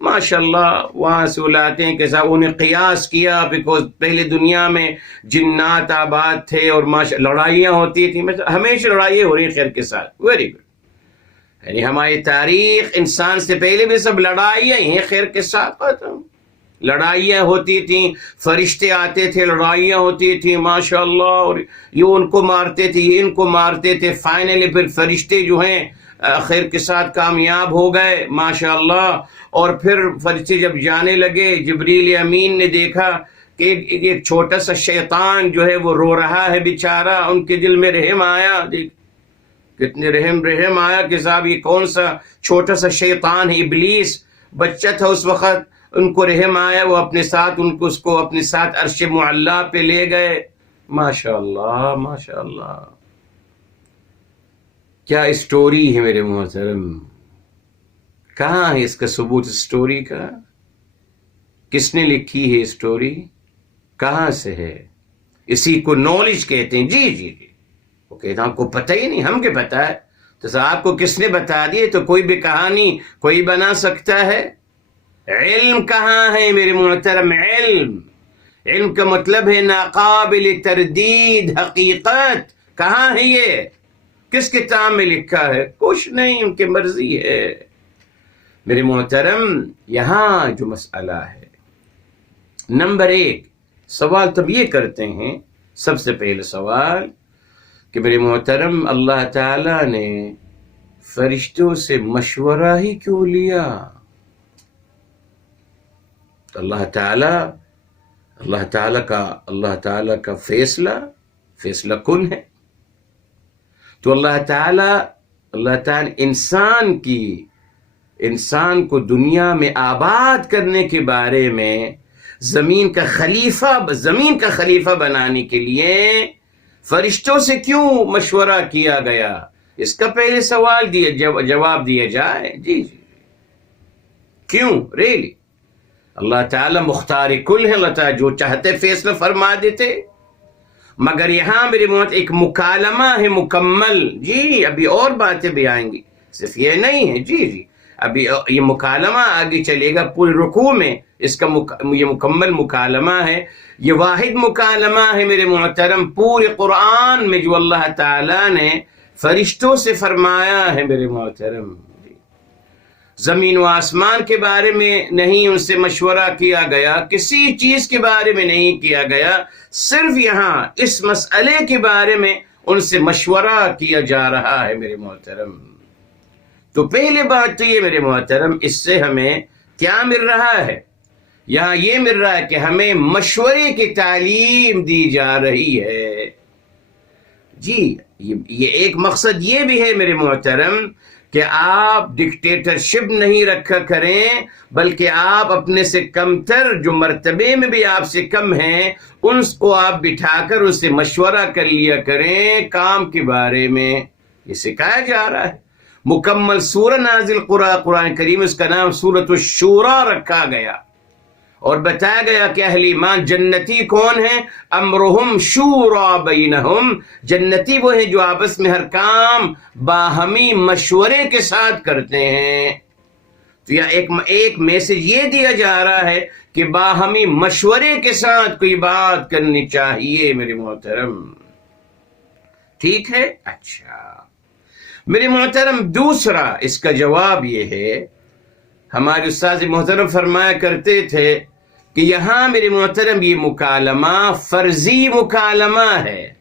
ماشاءاللہ وہاں سے وہ لاتے ہیں کہ صاحب انہیں قیاس کیا، بیکوز پہلے دنیا میں جنات آباد تھے اور لڑائیاں ہوتی تھیں، ہمیشہ لڑائیاں ہو رہی ہیں خیر کے ساتھ، ویری گڈ، یعنی ہماری تاریخ انسان سے پہلے بھی سب لڑائیاں ہی ہیں خیر کے ساتھ، لڑائیاں ہوتی تھیں، فرشتے آتے تھے، لڑائیاں ہوتی تھیں ماشاءاللہ، اور یہ ان کو مارتے تھے، یہ ان کو مارتے تھے، فائنلی پھر فرشتے جو ہیں خیر کے ساتھ کامیاب ہو گئے ماشاءاللہ، اور پھر فرشتے جب جانے لگے، جبریل امین نے دیکھا کہ ایک چھوٹا سا شیطان جو ہے وہ رو رہا ہے بیچارہ، ان کے دل میں رحم آیا، کتنے رحم آیا کہ صاحب یہ کون سا چھوٹا سا شیطان ہے، ابلیس بچہ تھا اس وقت، ان کو رحم آیا، وہ اپنے ساتھ اس کو اپنے ساتھ عرش معلیٰ پہ لے گئے، ماشاءاللہ ماشاءاللہ۔ کیا اسٹوری ہے میرے محترم، کہاں ہے اس کا ثبوت؟ اسٹوری کا کس نے لکھی ہے؟ اسٹوری کہاں سے ہے؟ اسی کو نالج کہتے ہیں، جی جی جی، وہ کہتے ہیں آپ کو پتہ ہی نہیں، ہم کے پتہ ہے، تو آپ کو کس نے بتا دیے؟ تو کوئی بھی کہانی کوئی بنا سکتا ہے؟ علم کہاں ہے میرے محترم؟ علم کا مطلب ہے ناقابل تردید حقیقت، کہاں ہے یہ؟ کس کتاب میں لکھا ہے؟ کچھ نہیں، ان کی مرضی ہے میرے محترم۔ یہاں جو مسئلہ ہے، نمبر 1 سوال تب یہ کرتے ہیں، سب سے پہلے سوال کہ میرے محترم اللہ تعالی نے فرشتوں سے مشورہ ہی کیوں لیا؟ اللہ تعالی کا فیصلہ کن ہے، تو اللہ تعالی انسان کو دنیا میں آباد کرنے کے بارے میں زمین کا خلیفہ بنانے کے لیے فرشتوں سے کیوں مشورہ کیا گیا؟ اس کا پہلے سوال جواب دیا جائے، جی جی کیوں؟ ریلی اللہ تعالیٰ مختار کل ہے، اللہ تعالیٰ جو چاہتے فیصلہ فرما دیتے، مگر یہاں میرے موت ایک مکالمہ ہے مکمل، جی ابھی اور باتیں بھی آئیں گی، صرف یہ نہیں ہے، جی جی ابھی یہ مکالمہ آگے چلے گا پورے رکوع میں، اس کا یہ مکمل مکالمہ ہے، یہ واحد مکالمہ ہے میرے محترم پورے قرآن میں جو اللہ تعالیٰ نے فرشتوں سے فرمایا ہے میرے محترم۔ زمین و آسمان کے بارے میں نہیں ان سے مشورہ کیا گیا، کسی چیز کے بارے میں نہیں کیا گیا، صرف یہاں اس مسئلے کے بارے میں ان سے مشورہ کیا جا رہا ہے میرے محترم۔ تو پہلے بات تو یہ میرے محترم، اس سے ہمیں کیا مل رہا ہے؟ یہاں یہ مل رہا ہے کہ ہمیں مشورے کی تعلیم دی جا رہی ہے، جی یہ ایک مقصد یہ بھی ہے میرے محترم کہ آپ ڈکٹیٹرشپ نہیں رکھا کریں، بلکہ آپ اپنے سے کم تر جو مرتبے میں بھی آپ سے کم ہیں ان کو آپ بٹھا کر ان سے مشورہ کر لیا کریں کام کے بارے میں، یہ سکھایا جا رہا ہے۔ مکمل سورہ نازل قرآن کریم، اس کا نام سورۃ الشورى رکھا گیا، اور بتایا گیا کہ اہل ایمان جنتی کون ہیں؟ امرہم شورا بینہم، جنتی وہ ہیں جو آپس میں ہر کام باہمی مشورے کے ساتھ کرتے ہیں۔ تو یہاں ایک میسج یہ دیا جا رہا ہے کہ باہمی مشورے کے ساتھ کوئی بات کرنی چاہیے میرے محترم، ٹھیک ہے؟ اچھا میرے محترم، دوسرا اس کا جواب یہ ہے، ہمارے استاد محترم فرمایا کرتے تھے کہ یہاں میرے محترم یہ مکالمہ فرضی مکالمہ ہے،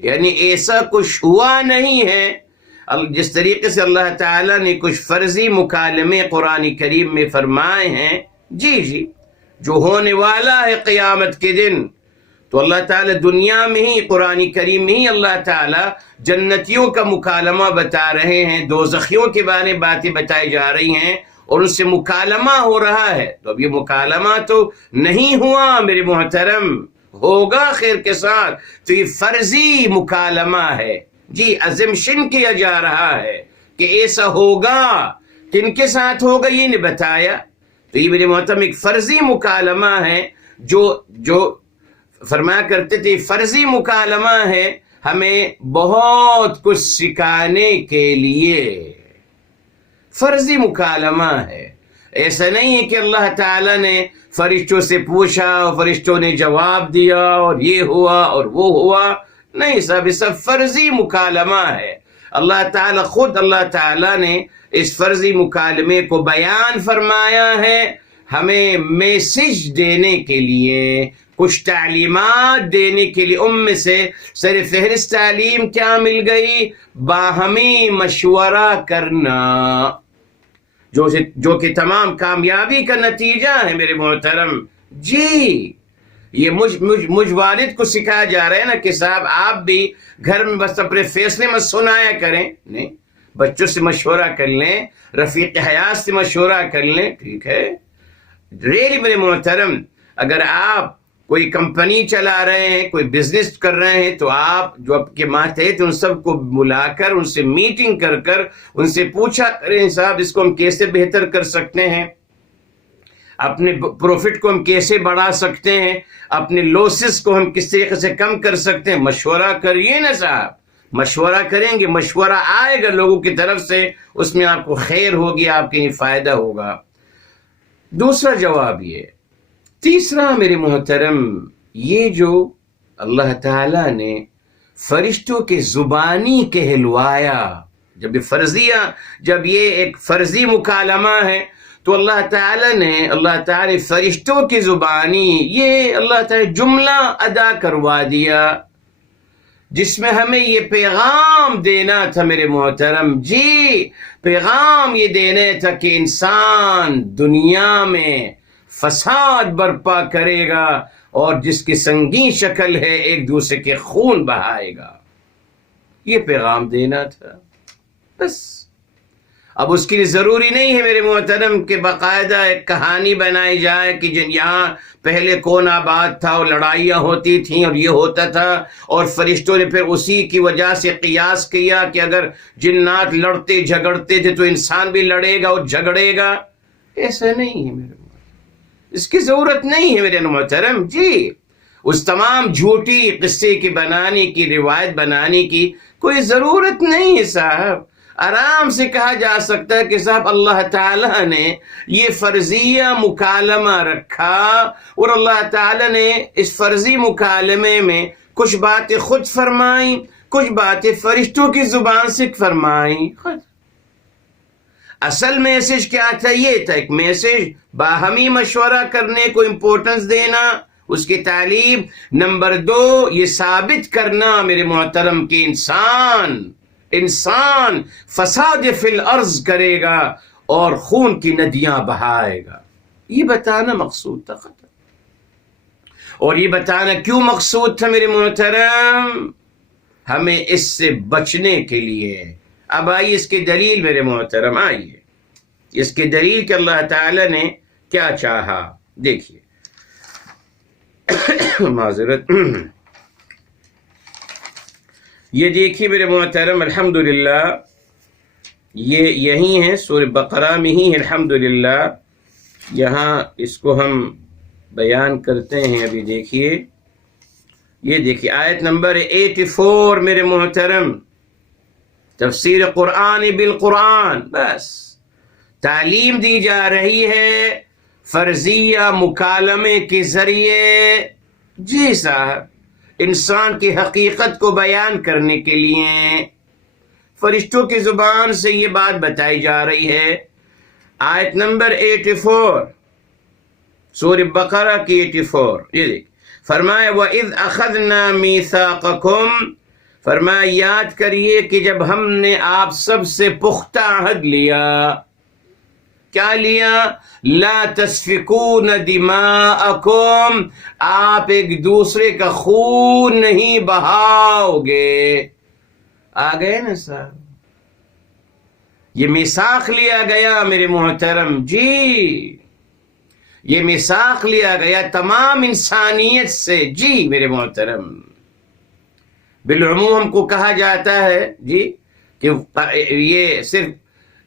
یعنی ایسا کچھ ہوا نہیں ہے۔ جس طریقے سے اللہ تعالیٰ نے کچھ فرضی مکالمے قرآن کریم میں فرمائے ہیں، جی جو ہونے والا ہے قیامت کے دن، تو اللہ تعالیٰ دنیا میں ہی قرآن کریم میں ہی اللہ تعالیٰ جنتیوں کا مکالمہ بتا رہے ہیں، دوزخیوں کے بارے میں باتیں بتائی جا رہی ہیں اور ان سے مکالمہ ہو رہا ہے۔ تو اب یہ مکالمہ تو نہیں ہوا میرے محترم، ہوگا خیر کے ساتھ، تو یہ فرضی مکالمہ ہے، جی ازمشن کیا جا رہا ہے کہ ایسا ہوگا، کن کے ساتھ ہوگا یہ نہیں بتایا۔ تو یہ میرے محترم ایک فرضی مکالمہ ہے، جو فرمایا کرتے تھے فرضی مکالمہ ہے، ہمیں بہت کچھ سکھانے کے لیے فرضی مکالمہ ہے۔ ایسا نہیں ہے کہ اللہ تعالیٰ نے فرشتوں سے پوچھا اور فرشتوں نے جواب دیا اور یہ ہوا اور وہ ہوا، نہیں صاحب، یہ سب فرضی مکالمہ ہے۔ اللہ تعالیٰ نے اس فرضی مکالمے کو بیان فرمایا ہے، ہمیں میسج دینے کے لیے، کچھ تعلیمات دینے کے لیے۔ ان میں سے سر فہرست تعلیم کیا مل گئی؟ باہمی مشورہ کرنا، جو کہ تمام کامیابی کا نتیجہ ہے میرے محترم۔ جی یہ مجھ والد کو سکھایا جا رہا ہے نا کہ صاحب آپ بھی گھر میں بس اپنے فیصلے مت سنایا کریں، نہیں، بچوں سے مشورہ کر لیں، رفیق حیات سے مشورہ کر لیں، ٹھیک ہے؟ ریلی میرے محترم، اگر آپ کوئی کمپنی چلا رہے ہیں، کوئی بزنس کر رہے ہیں، تو آپ جو آپ کے ماتحت ان سب کو بلا کر ان سے میٹنگ کر ان سے پوچھا کریں، صاحب اس کو ہم کیسے بہتر کر سکتے ہیں، اپنے پروفٹ کو ہم کیسے بڑھا سکتے ہیں، اپنے لوسز کو ہم کس طریقے سے کم کر سکتے ہیں۔ مشورہ کریے نا صاحب، مشورہ کریں گے، مشورہ آئے گا لوگوں کی طرف سے، اس میں آپ کو خیر ہوگی، آپ کے لیے فائدہ ہوگا۔ دوسرا جواب یہ، تیسرا میرے محترم، یہ جو اللہ تعالیٰ نے فرشتوں کے زبانی کہلوایا، جب یہ ایک فرضی مکالمہ ہے تو اللہ تعالیٰ نے فرشتوں کی زبانی یہ اللہ تعالیٰ جملہ ادا کروا دیا، جس میں ہمیں یہ پیغام دینا تھا میرے محترم، جی پیغام یہ دینا تھا کہ انسان دنیا میں فساد برپا کرے گا اور جس کی سنگین شکل ہے ایک دوسرے کے خون بہائے گا، یہ پیغام دینا تھا بس۔ اب اس کے لیے ضروری نہیں ہے میرے محترم کہ باقاعدہ ایک کہانی بنائی جائے کہ یہاں پہلے کون آباد تھا اور لڑائیاں ہوتی تھیں اور یہ ہوتا تھا، اور فرشتوں نے پھر اسی کی وجہ سے قیاس کیا کہ اگر جنات لڑتے جھگڑتے تھے تو انسان بھی لڑے گا اور جھگڑے گا۔ ایسا نہیں ہے میرے محترم، اس کی ضرورت نہیں ہے میرے محترم۔ جی اس تمام جھوٹی قصے کی بنانے کی، روایت بنانے کی کوئی ضرورت نہیں ہے صاحب۔ آرام سے کہا جا سکتا ہے کہ صاحب اللہ تعالیٰ نے یہ فرضیہ مکالمہ رکھا اور اللہ تعالیٰ نے اس فرضی مکالمے میں کچھ باتیں خود فرمائیں، کچھ باتیں فرشتوں کی زبان سے فرمائیں۔ اصل میسج کیا تھا؟ یہ تھا ایک میسج باہمی مشورہ کرنے کو امپورٹنس دینا، اس کی تعلیم۔ نمبر 2 یہ ثابت کرنا میرے محترم کہ انسان فساد فی الارض کرے گا اور خون کی ندیاں بہائے گا، یہ بتانا مقصود تھا ختم۔ اور یہ بتانا کیوں مقصود تھا میرے محترم؟ ہمیں اس سے بچنے کے لیے۔ اب آئیے اس کی دلیل میرے محترم، آئیے اس کی دلیل کہ اللہ تعالی نے کیا چاہا، دیکھیے معذرت، یہ دیکھیے میرے محترم، الحمدللہ یہ یہی ہے سورہ بقرہ میں ہی الحمدللہ، یہاں اس کو ہم بیان کرتے ہیں. ابھی دیکھیے، یہ دیکھیے آیت نمبر 84 میرے محترم، تفسیر قرآن بالقرآن. بس تعلیم دی جا رہی ہے فرضیہ مکالمے کے ذریعے. جی صاحب، انسان کی حقیقت کو بیان کرنے کے لیے فرشتوں کی زبان سے یہ بات بتائی جا رہی ہے. آیت نمبر 84 سورہ بقرہ کی 84، یہ دیکھ فرمایا وَإِذْ أَخَذْنَا مِيثَاقَكُمْ، فرمایا یاد کریے کہ جب ہم نے آپ سب سے پختہ عہد لیا. کیا لیا؟ لا تسفکون دماءکم، آپ ایک دوسرے کا خون نہیں بہاؤ گے. آ گئے نا صاحب، یہ میثاق لیا گیا میرے محترم. جی یہ میثاق لیا گیا تمام انسانیت سے. جی میرے محترم، بالعموم ہم کو کہا جاتا ہے جی کہ یہ صرف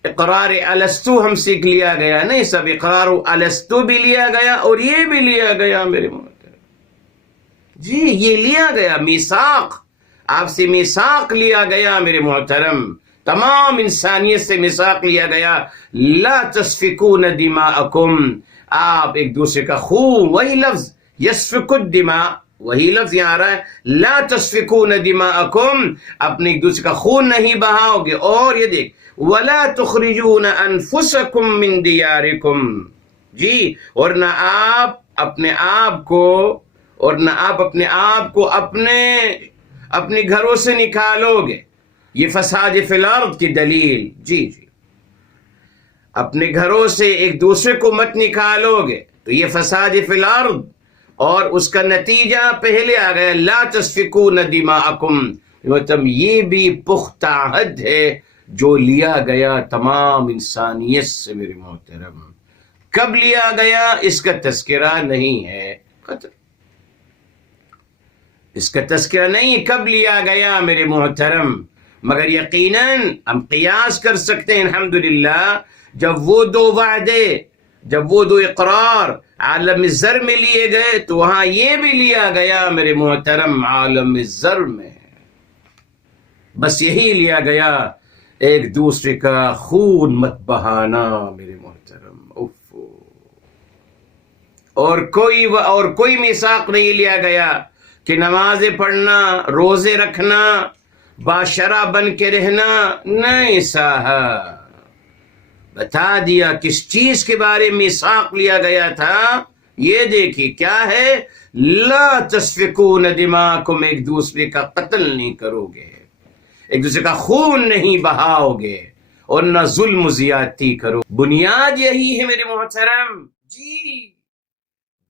اقرار الستو ہم سیکھ لیا گیا. نہیں، سب اقرار الستو بھی لیا گیا اور یہ بھی لیا گیا میرے محترم. جی یہ لیا گیا میثاق، آپ سے میثاق لیا گیا میرے محترم، تمام انسانیت سے میثاق لیا گیا. لا تسفکون دماءکم، آپ ایک دوسرے کا خون، وہی لفظ یسفک الدماء، وہی لفظ یہاں آ رہا ہے. لا تسفکون دماءکم، اپنے ایک دوسرے کا خون نہیں بہاؤ گے. اور یہ دیکھ ولا تخرجون انفسکم من دیارکم، جی اور نہ آپ اپنے آپ کو اپنے گھروں سے نکالو گے. یہ فساد فی الارض کی دلیل. جی اپنے گھروں سے ایک دوسرے کو مت نکالو گے تو یہ فساد فی الارض، اور اس کا نتیجہ پہلے آ گیا لا تسفکون دماءکم. مطلب یہ بھی پختہ عہد ہے جو لیا گیا تمام انسانیت سے میرے محترم. کب لیا گیا اس کا تذکرہ نہیں ہے، اس کا تذکرہ نہیں کب لیا گیا میرے محترم، مگر یقیناً ہم قیاس کر سکتے ہیں الحمدللہ. جب وہ دو وعدے، جب وہ دو اقرار عالم زر میں لیے گئے تو وہاں یہ بھی لیا گیا میرے محترم عالم زر میں. بس یہی لیا گیا، ایک دوسرے کا خون مت بہانا میرے محترم. اور کوئی میثاق نہیں لیا گیا کہ نمازیں پڑھنا، روزے رکھنا، باشرہ بن کے رہنا. نہیں صاحب، بتا دیا کس چیز کے بارے میں میثاق لیا گیا تھا. یہ دیکھیے کیا ہے، لا تسفکون دماءکم، ایک دوسرے کا قتل نہیں کرو گے، ایک دوسرے کا خون نہیں بہاؤ گے، اور نہ ظلم و زیادتی کرو. بنیاد یہی ہے میرے محترم. جی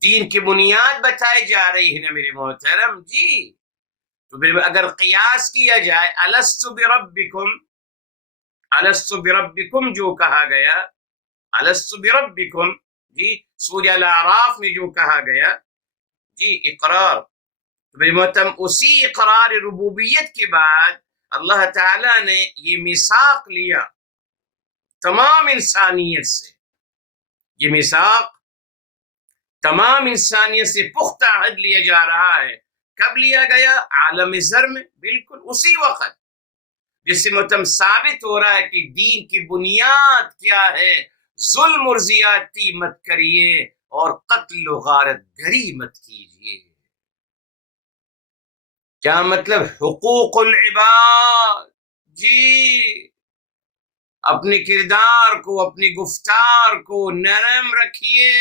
دین کی بنیاد بتائی جا رہی ہے نا میرے محترم. جی تو پھر اگر قیاس کیا جائے الست بربکم، الست بربکم جو کہا گیا، الست بربکم، جی سورہ الاعراف میں جو کہا گیا، جی اقرار، تو میرے محترم اسی اقرار ربوبیت کے بعد اللہ تعالیٰ نے یہ میثاق لیا تمام انسانیت سے. یہ میثاق تمام انسانیت سے پختہ عہد لیا جا رہا ہے. کب لیا گیا؟ عالم زر میں، بالکل اسی وقت، جس سے مطلب ثابت ہو رہا ہے کہ دین کی بنیاد کیا ہے. ظلم اور زیادتی مت کریے اور قتل و غارت گری مت کیجیے. کیا مطلب؟ حقوق العباد. جی اپنے کردار کو، اپنی گفتار کو نرم رکھیے،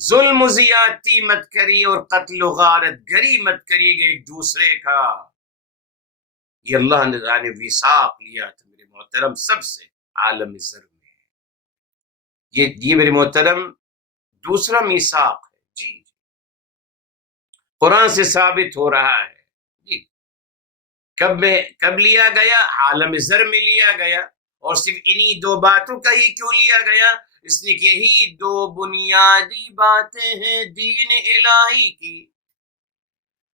ظلم و زیادتی مت کریے اور قتل و غارت گری مت کریے گا ایک دوسرے کا. یہ اللہ نے وثاق لیا تھا میرے محترم سب سے عالم زر میں. یہ میرے محترم دوسرا میثاق ہے. جی قرآن سے ثابت ہو رہا ہے. جی کب لیا گیا؟ عالم زر میں لیا گیا. اور صرف انہی دو باتوں کا ہی کیوں لیا گیا؟ اس نے کہ یہی دو بنیادی باتیں ہیں دین الہی کی.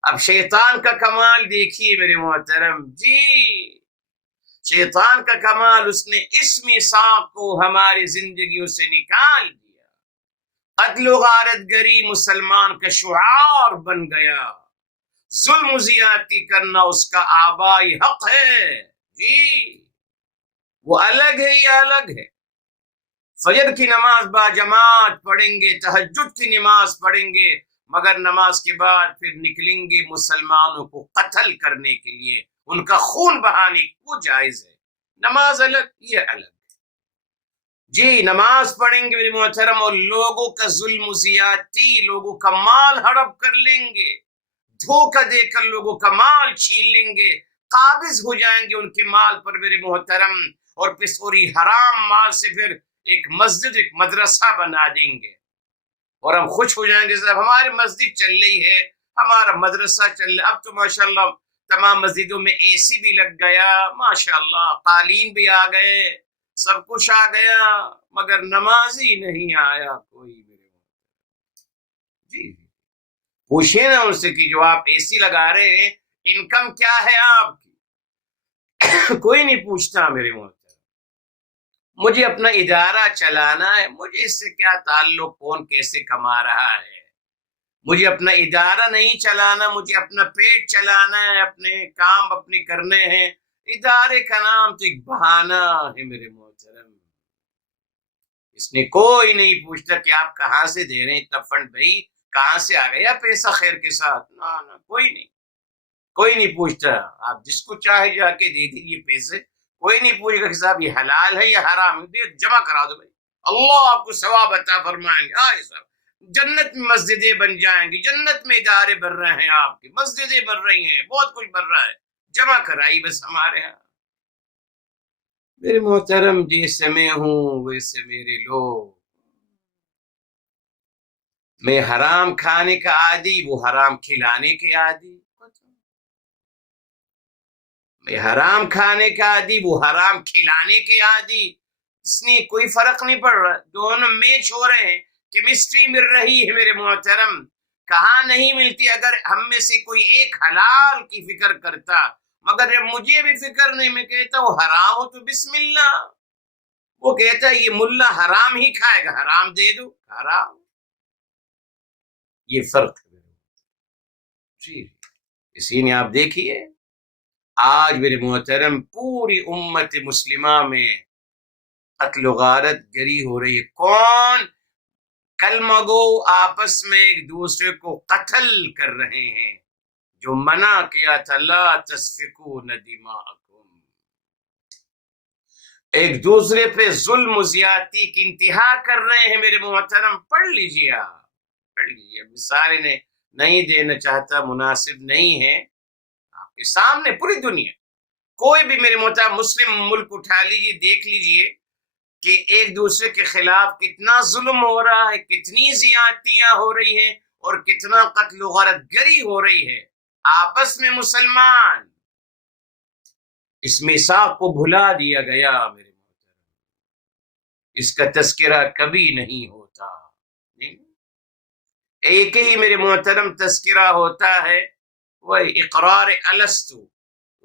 اب شیطان کا کمال دیکھیے میرے محترم. جی شیطان کا کمال، اس نے اس میثاق کو ہماری زندگیوں سے نکال دیا. قتل و غارت گری مسلمان کا شعار بن گیا، ظلم و زیادتی کرنا اس کا آبائی حق ہے جی، وہ الگ ہے، یہ الگ ہے۔ فجر کی نماز با جماعت پڑھیں گے، تہجد کی نماز پڑھیں گے، مگر نماز کے بعد پھر نکلیں گے مسلمانوں کو قتل کرنے کے لیے، ان کا خون بہانے وہ جائز ہے۔ نماز الگ، یہ الگ جی۔ نماز پڑھیں گے میرے محترم، اور لوگوں کا ظلم و زیادتی، لوگوں کا مال ہڑپ کر لیں گے، دھوکہ دے کر لوگوں کا مال چھین لیں گے، قابض ہو جائیں گے ان کے مال پر میرے محترم، اور پسوری حرام مال سے پھر ایک مسجد، ایک مدرسہ بنا دیں گے، اور ہم خوش ہو جائیں گے صاحب ہماری مسجد چل رہی ہے، ہمارا مدرسہ چل رہا۔ اب تو ماشاءاللہ تمام مسجدوں میں اے سی بھی لگ گیا، ماشاءاللہ قالین بھی آ گئے، سب کچھ آ گیا، مگر نمازی نہیں آیا کوئی میرے جی۔ پوچھئے نا ان سے کہ جو آپ اے سی لگا رہے ہیں انکم کیا ہے آپ کی؟ کوئی نہیں پوچھتا میرے محترم۔ مجھے اپنا ادارہ چلانا ہے، مجھے اس سے کیا تعلق کون کیسے کما رہا ہے، مجھے اپنا ادارہ نہیں چلانا، مجھے اپنا پیٹ چلانا ہے، اپنے کام اپنے کرنے ہیں۔ ادارے کا نام تو ایک بہانہ ہے میرے محترم، اس میں کوئی نہیں پوچھتا کہ آپ کہاں سے دے رہے ہیں اتنا فنڈ، بھائی کہاں سے آ گیا پیسہ خیر کے ساتھ، نہ کوئی نہیں پوچھتا۔ آپ جس کو چاہے جا کے دے دیجیے پیسے، کوئی نہیں پوچھے گا کہ صاحب یہ حلال ہے یا حرام ہے، جمع کرا دو بھائی، اللہ آپ کو ثواب عطا فرمائیں گے۔ آئے صاحب جنت میں مسجدیں بن جائیں گی، جنت میں ادارے بن رہے ہیں، آپ کی مسجدیں بن رہی ہیں، بہت کچھ بن رہا ہے، جمع کرائی بس ہمارے ہاں۔ میرے محترم جیسے میں ہوں ویسے میرے لوگ، میں حرام کھانے کا عادی، وہ حرام کھلانے کے عادی، میں حرام کھانے کا عادی، وہ حرام کھلانے کے عادی، اس میں کوئی فرق نہیں پڑ رہا، دونوں میچ ہو رہے ہیں، کیمسٹری مل رہی ہے میرے محترم۔ کہاں نہیں ملتی؟ اگر ہم میں سے کوئی ایک حلال کی فکر کرتا، مگر مجھے بھی فکر نہیں، میں کہتا ہوں حرام ہو تو بسم اللہ، وہ کہتا ہے یہ ملا حرام ہی کھائے گا، حرام دے دو حرام، یہ فرق ہے جی۔ اسی نے آپ دیکھیے آج میرے محترم پوری امت مسلمہ میں قتل و غارت گری ہو رہی ہے، کون؟ کلمہ گو آپس میں ایک دوسرے کو قتل کر رہے ہیں، جو منع کیا تھا لا تسفکون دماءکم، ایک دوسرے پہ ظلم و زیادتی کی انتہا کر رہے ہیں میرے محترم۔ پڑھ لیجیے، آپ پڑھ لیجیے، مثالیں نہیں دینا چاہتا، مناسب نہیں ہے، آپ کے سامنے پوری دنیا، کوئی بھی میرے محترم مسلم ملک اٹھا لیجیے، دیکھ لیجیے کہ ایک دوسرے کے خلاف کتنا ظلم ہو رہا ہے، کتنی زیادتیاں ہو رہی ہیں، اور کتنا قتل و غارت گری ہو رہی ہے آپس میں مسلمان۔ اس میثاق کو بھلا دیا گیا میرے محترم، اس کا تذکرہ کبھی نہیں ہوتا، ایک ہی میرے محترم تذکرہ ہوتا ہے، وہ اقرار الستو،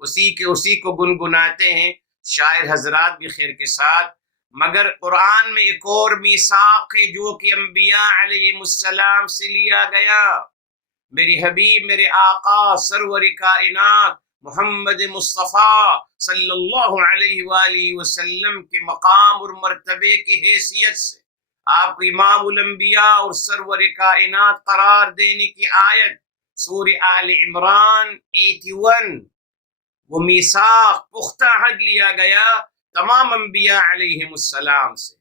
اسی کو گنگناتے ہیں شاعر حضرات بھی خیر کے ساتھ، مگر قرآن میں ایک اور میثاق ہے جو کہ انبیاء علیہ السلام سے لیا گیا، میری حبیب، میرے آقا سرور کائنات محمد مصطفیٰ صلی اللہ علیہ وآلہ وسلم کے مقام اور مرتبے کی حیثیت سے آپ کو امام الانبیاء اور سرور کائنات قرار دینے کی آیت سورہ آل عمران 81، وہ میثاق پختہ عہد لیا گیا تمام انبیاء علیہ السلام سے،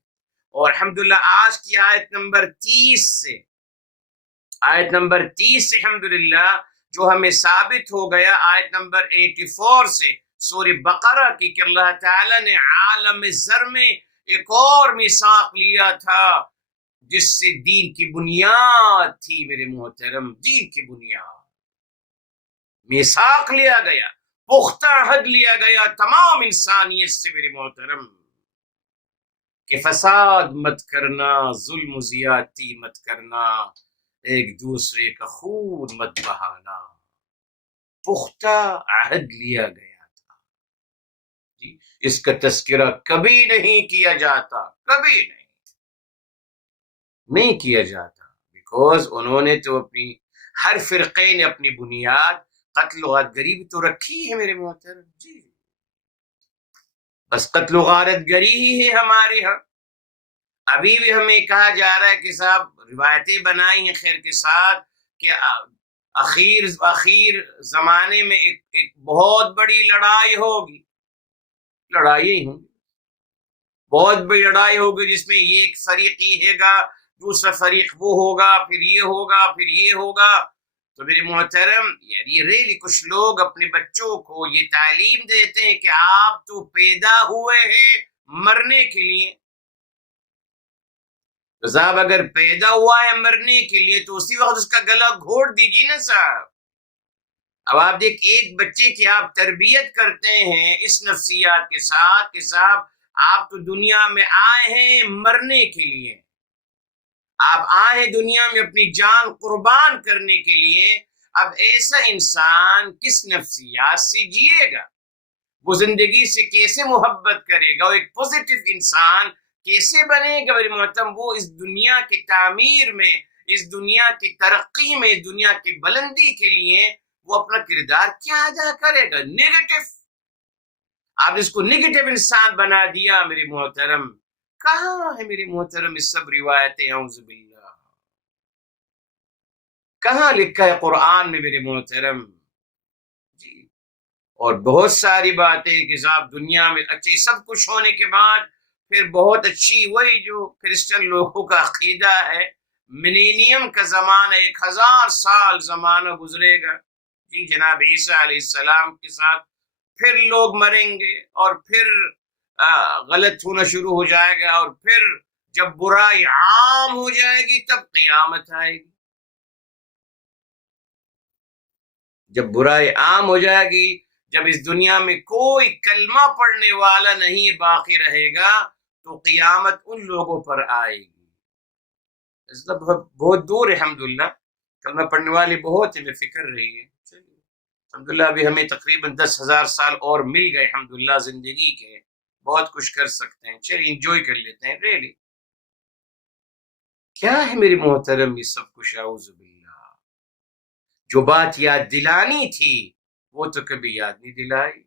اور الحمدللہ آج کی آیت نمبر 30 سے، آیت نمبر 30 سے الحمدللہ جو ہمیں ثابت ہو گیا آیت نمبر 84 سے سورہ بقرہ کی، کہ اللہ تعالیٰ نے عالم زر میں ایک اور میثاق لیا تھا جس سے دین کی بنیاد تھی میرے محترم، دین کی بنیاد، میثاق لیا گیا، پختہ عہد لیا گیا تمام انسانیت سے میرے محترم، کہ فساد مت کرنا، ظلم و زیادتی مت کرنا، ایک دوسرے کا خون مت بہانا، پختہ عہد لیا گیا تھا جی۔ اس کا تذکرہ کبھی نہیں کیا جاتا، کبھی نہیں۔ نہیں کیا جاتا، بیکوز انہوں نے تو اپنی، ہر فرقے نے اپنی بنیاد قتل و غارت گری بھی تو رکھی ہے میرے محترم جی، بس قتل و غارت گری ہی ہے ہمارے ہاں۔ ابھی بھی ہمیں کہا جا رہا ہے کہ صاحب روایتیں بنائی ہیں خیر کے ساتھ کہ اخیر زمانے میں ایک بہت بڑی لڑائی ہوگی، لڑائی ہوں، بہت بڑی لڑائی ہوگی جس میں یہ ایک فریق یہ ہے گا، دوسرا فریق وہ ہوگا، پھر یہ ہوگا، پھر یہ ہوگا۔ تو میرے محترم یعنی ریلی کچھ لوگ اپنے بچوں کو یہ تعلیم دیتے ہیں کہ آپ تو پیدا ہوئے ہیں مرنے کے لیے، تو صاحب اگر پیدا ہوا ہے مرنے کے لیے تو اسی وقت اس کا گلا گھوڑ دیجیے نا صاحب۔ اب آپ دیکھ ایک بچے کی آپ تربیت کرتے ہیں اس نفسیات کے ساتھ کہ صاحب آپ تو دنیا میں آئے ہیں مرنے کے لیے، آپ آئے ہیں دنیا میں اپنی جان قربان کرنے کے لیے۔ اب ایسا انسان کس نفسیات سے جیے گا، وہ زندگی سے کیسے محبت کرے گا، وہ ایک پوزیٹو انسان کیسے بنے گا میرے محترم؟ وہ اس دنیا کی تعمیر میں، اس دنیا کی ترقی میں، اس دنیا کی بلندی کے لیے وہ اپنا کردار کیا ادا کرے گا؟ نیگیٹو۔ آپ اس کو نیگیٹو انسان بنا دیا میرے محترم۔ کہاں ہے میرے محترم یہ سب روایتیں؟ اعوذ باللہ، کہاں لکھا ہے قرآن میں میرے محترم جی؟ اور بہت ساری باتیں کہ صاحب دنیا میں اچھی سب کچھ ہونے کے بعد پھر بہت اچھی وہی جو کرسچن لوگوں کا عقیدہ ہے، ملینیم کا زمانہ، 1000 سال زمانہ گزرے گا جی جناب عیسیٰ علیہ السلام کے ساتھ، پھر لوگ مریں گے اور پھر غلط ہونا شروع ہو جائے گا، اور پھر جب برائی عام ہو جائے گی تب قیامت آئے گی۔ جب برائی عام ہو جائے گی، جب اس دنیا میں کوئی کلمہ پڑھنے والا نہیں باقی رہے گا تو قیامت ان لوگوں پر آئے گی۔ اس کا بہت دور ہے الحمدللہ، کلمہ پڑھنے والے بہت ہمیں فکر رہی ہے۔ الحمدللہ ابھی ہمیں تقریباً 10,000 سال اور مل گئے الحمدللہ زندگی کے، بہت کچھ کر سکتے ہیں، چلیے انجوائے کر لیتے ہیں۔ ریلی کیا ہے میری محترم یہ سب کچھ؟ اعوذ باللہ، جو بات یاد دلانی تھی وہ تو کبھی یاد نہیں دلائی،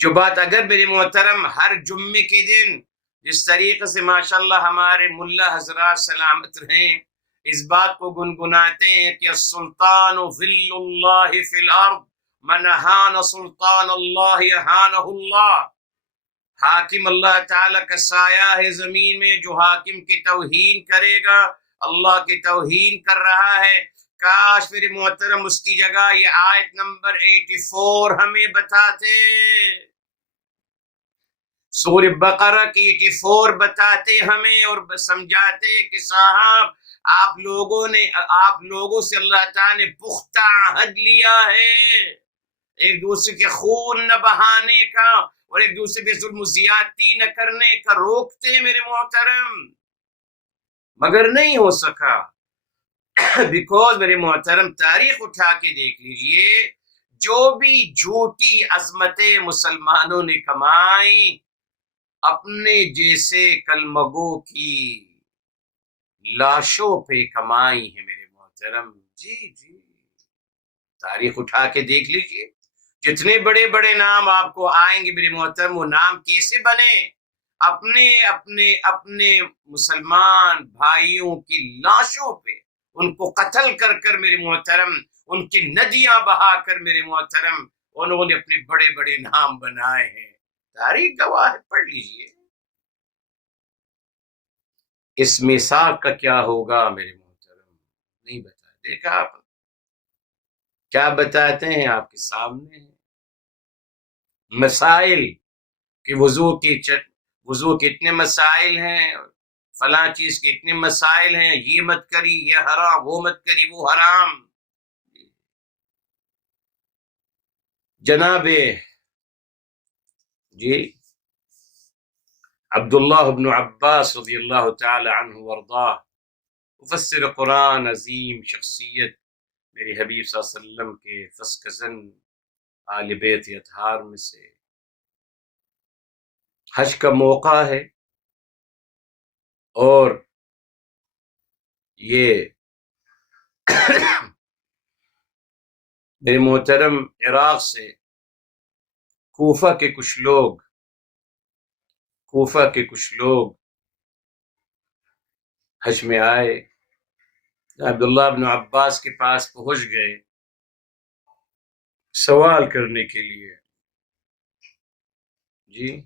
جو بات اگر میرے محترم ہر جمعے کے دن جس طریقے سے ماشاءاللہ ہمارے ملا حضرات سلامت رہیں اس بات کو گنگناتے ہیں کہ السلطان ظل اللہ فی الارض من اہان سلطان اللہ اہانہ اللہ، حاکم اللہ تعالی کا سایہ ہے زمین میں، جو حاکم کی توہین کرے گا اللہ کی توہین کر رہا ہے۔ کاش میرے محترم اس کی جگہ یہ آیت نمبر 84 ہمیں بتاتے، سورہ بقرہ کی 84 بتاتے ہمیں اور سمجھاتے کہ صاحب آپ لوگوں سے اللہ تعالیٰ نے پختہ عہد لیا ہے ایک دوسرے کے خون نہ بہانے کا اور ایک دوسرے پہ ظلم و زیادتی نہ کرنے کا، روکتے میرے محترم، مگر نہیں ہو سکا۔ بیکوز میرے محترم تاریخ اٹھا کے دیکھ لیجئے، جو بھی جھوٹی عظمتیں مسلمانوں نے کمائی اپنے جیسے کلمگوں کی لاشوں پہ کمائی ہے میرے محترم جی جی، تاریخ اٹھا کے دیکھ لیجئے، جتنے بڑے بڑے نام آپ کو آئیں گے میرے محترم، وہ نام کیسے بنے؟ اپنے مسلمان بھائیوں کی لاشوں پہ، ان کو قتل کر کر میرے محترم، ان کی ندیاں بہا کر میرے محترم انہوں نے اپنے بڑے بڑے نام بنائے ہیں، تاریخ گواہ ہے، پڑھ لیجئے۔ اس میثاق کا کیا ہوگا میرے محترم؟ نہیں بتا، دیکھا آپ کیا بتاتے ہیں؟ آپ کے سامنے ہیں مسائل کہ وضو کے اتنے مسائل ہیں، فلاں چیز کے اتنے مسائل ہیں، یہ مت کری یہ حرام، وہ مت کری وہ حرام۔ جناب جی عبداللہ بن عباس رضی اللہ تعالی عنہ وارضاہ، مفسر قرآن عظیم شخصیت، میرے حبیب صلی اللہ علیہ وسلم کے فس کزن آل بیت اطہار میں سے، حج کا موقع ہے اور یہ میرے محترم عراق سے کوفہ کے کچھ لوگ حج میں آئے، عبداللہ بن عباس کے پاس پہنچ گئے سوال کرنے کے لیے۔ جی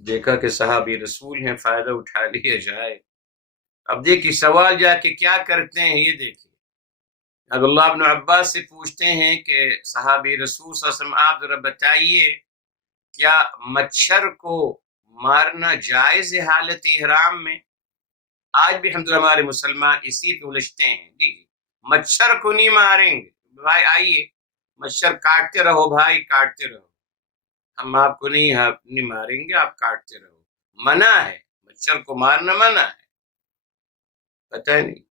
دیکھا کہ صحابی رسول ہیں، فائدہ اٹھا لیا جائے۔ اب دیکھیے سوال جا کے کیا کرتے ہیں، یہ دیکھیے عبداللہ بن عباس سے پوچھتے ہیں کہ صحابی رسول صلی اللہ علیہ وسلم آپ ذرا بتائیے کیا مچھر کو مارنا جائز ہے حالت احرام میں؟ آج بھی الحمدللہ ہمارے مسلمان اسی پہ الجھتے ہیں، جی مچھر کو نہیں ماریں گے بھائی، آئیے مچھر کاٹتے رہو بھائی، کاٹتے رہو، ہم آپ کو نہیں ماریں گے، آپ کاٹتے رہو، منع ہے، مچھر کو مارنا منع ہے، پتہ نہیں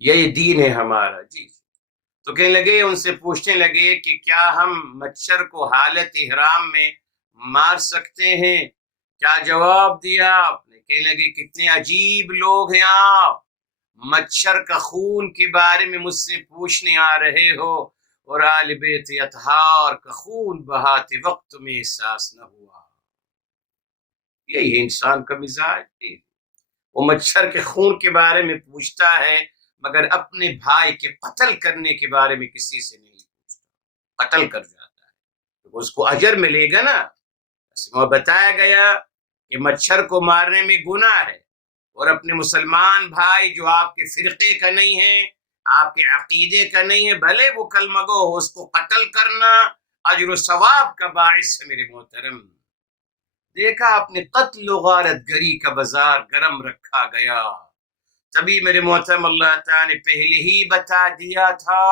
یہی دین ہے ہمارا۔ جی تو کہنے لگے، ان سے پوچھنے لگے کہ کیا ہم مچھر کو حالت احرام میں مار سکتے ہیں؟ کیا جواب دیا آپ نے؟ کہنے لگے کتنے عجیب لوگ ہیں آپ، مچھر کا خون کے بارے میں مجھ سے پوچھنے آ رہے ہو اور آل بیت اطہار کا خون بہاتے وقت تمہیں احساس نہ ہوا۔ یہی انسان کا مزاج، وہ مچھر کے خون کے بارے میں پوچھتا ہے مگر اپنے بھائی کے قتل کرنے کے بارے میں کسی سے نہیں پوچھتا، قتل کر جاتا ہے تو اس کو اجر ملے گا نا۔ وہ بتایا گیا کہ مچھر کو مارنے میں گناہ ہے، اور اپنے مسلمان بھائی جو آپ کے فرقے کا نہیں ہے، آپ کے عقیدے کا نہیں ہے، بھلے وہ کلمہ گو ہو، اس کو قتل کرنا اجر و ثواب کا باعث ہے میرے محترم۔ دیکھا آپ نے قتل و غارت گری کا بازار گرم رکھا گیا، تبھی میرے محترم اللہ تعالیٰ نے پہلے ہی بتا دیا تھا،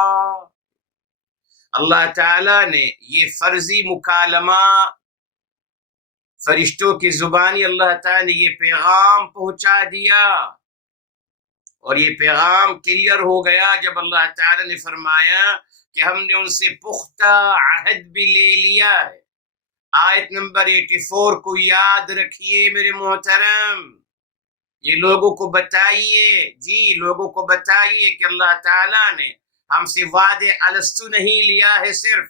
اللہ تعالیٰ نے یہ فرضی مکالمہ فرشتوں کی زبانی اللہ تعالیٰ نے یہ پیغام پہنچا دیا، اور یہ پیغام کلیئر ہو گیا جب اللہ تعالیٰ نے فرمایا کہ ہم نے ان سے پختہ عہد بھی لے لیا ہے۔ آیت نمبر 84 کو یاد رکھیے میرے محترم، یہ لوگوں کو بتائیے، جی لوگوں کو بتائیے کہ اللہ تعالیٰ نے ہم سے وعدے الستو نہیں لیا ہے، صرف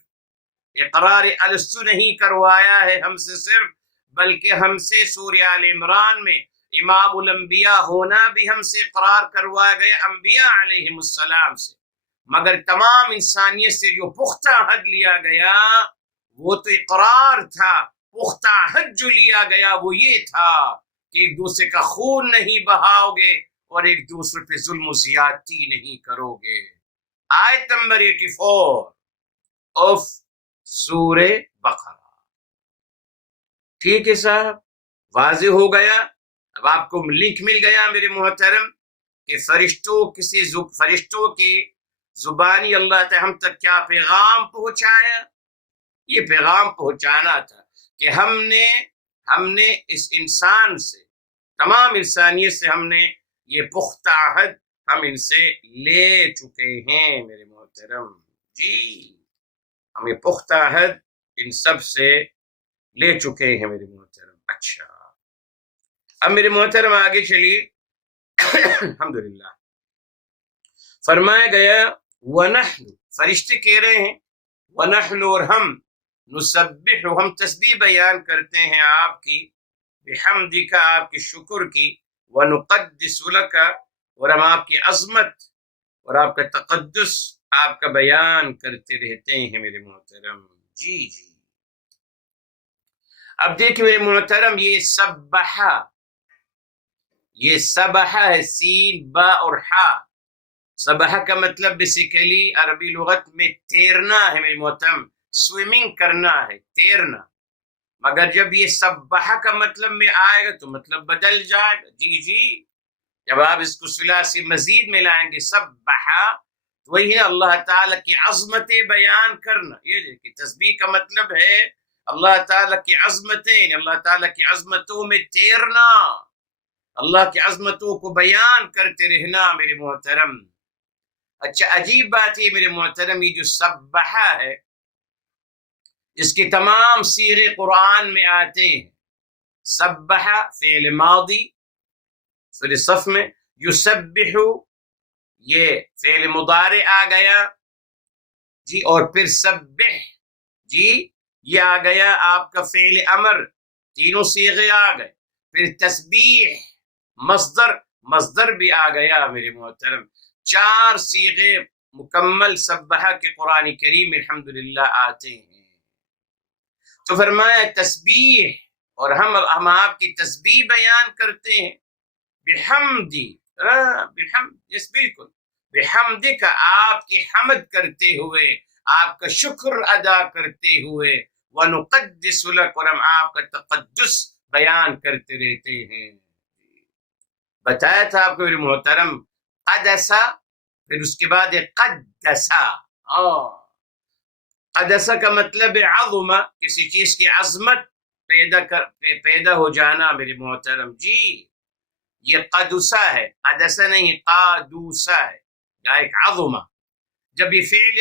اقرار الستو نہیں کروایا ہے ہم سے صرف، بلکہ ہم سے سورہ آل عمران میں امام الانبیاء ہونا بھی ہم سے اقرار کروایا گیا انبیاء علیہم السلام سے، مگر تمام انسانیت سے جو پختہ عہد لیا گیا وہ تو اقرار تھا، پختہ عہد جو لیا گیا وہ یہ تھا کہ ایک دوسرے کا خون نہیں بہاؤ گے اور ایک دوسرے پہ ظلم و زیادتی نہیں کرو گے۔ آیت نمبر 84 آف سورہ بقرہ، ٹھیک ہے صاحب، واضح ہو گیا۔ اب آپ کو لنک مل گیا میرے محترم کہ فرشتوں کی زبانی اللہ تعالی ہم تک کیا پیغام پہنچایا۔ یہ پیغام پہنچانا تھا کہ ہم نے اس انسان سے، تمام انسانیت سے ہم نے یہ پختہ عہد ہم ان سے لے چکے ہیں میرے محترم، جی ہم یہ پختہ عہد ان سب سے لے چکے ہیں میرے محترم۔ اچھا اب میرے محترم آگے چلیے، الحمدللہ فرمایا گیا وَنَحْنُ، فرشتے کہہ رہے ہیں وَنَحْنُ، اور ہم نسبح، ہم تسبیح بیان کرتے ہیں آپ کی، بحمدک، آپ کے شکر کی، وَنُقَدِّسُ لَكَ، اور ہم آپ کی عظمت اور آپ کا تقدس آپ کا بیان کرتے رہتے ہیں میرے محترم۔ جی جی اب دیکھیں میرے محترم، یہ سبح ہے، سین با اور ہا۔ سبح کا مطلب بیسیکلی عربی لغت میں تیرنا ہے میرے محترم، سوئمنگ کرنا ہے، تیرنا، مگر جب یہ سبح کا مطلب میں آئے گا تو مطلب بدل جائے گا۔ جی جی جب آپ اس کو ثلاثی مزید میں لائیں گے سبح، تو وہی ہے اللہ تعالیٰ کی عظمتیں بیان کرنا۔ یہ دیکھیں تسبیح کا مطلب ہے اللہ تعالیٰ کی عظمتیں، اللہ تعالیٰ کی عظمتوں میں تیرنا، اللہ کی عظمتوں کو بیان کرتے رہنا میرے محترم۔ اچھا عجیب بات ہے میرے محترم، یہ جو سبح ہے اس کے تمام سیرے قرآن میں آتے ہیں۔ سبح فعل ماضی، سورہ صف میں یسبح یہ فعل مضارع آ گیا جی، اور پھر سبح جی یہ آ گیا آپ کا فعل امر، تینوں صیغے آ گئے. پھر تسبیح مصدر بھی آ گیا میرے محترم. 4 صیغے مکمل سبحہ کے قرآن کریم میں الحمدللہ آتے ہیں. تو فرمایا تسبیح، اور ہم آپ کی تسبیح بیان کرتے ہیں. بحمدی یس بالکل، بحمدی کا آپ کی حمد کرتے ہوئے، آپ کا شکر ادا کرتے ہوئے، وَنُقَدِّسُ لَكَ، اور ہم آپ کا تقدس بیان کرتے رہتے ہیں. بتایا تھا آپ کو میرے محترم قدسا، پھر اس کے بعد قدسا. قدسا کا مطلب عظمہ، کسی چیز کی عظمت پیدا ہو جانا میرے محترم جی. یہ قدسا ہے، قدسا نہیں، قادوسا ہے، ایک عظمہ. جب یہ فعل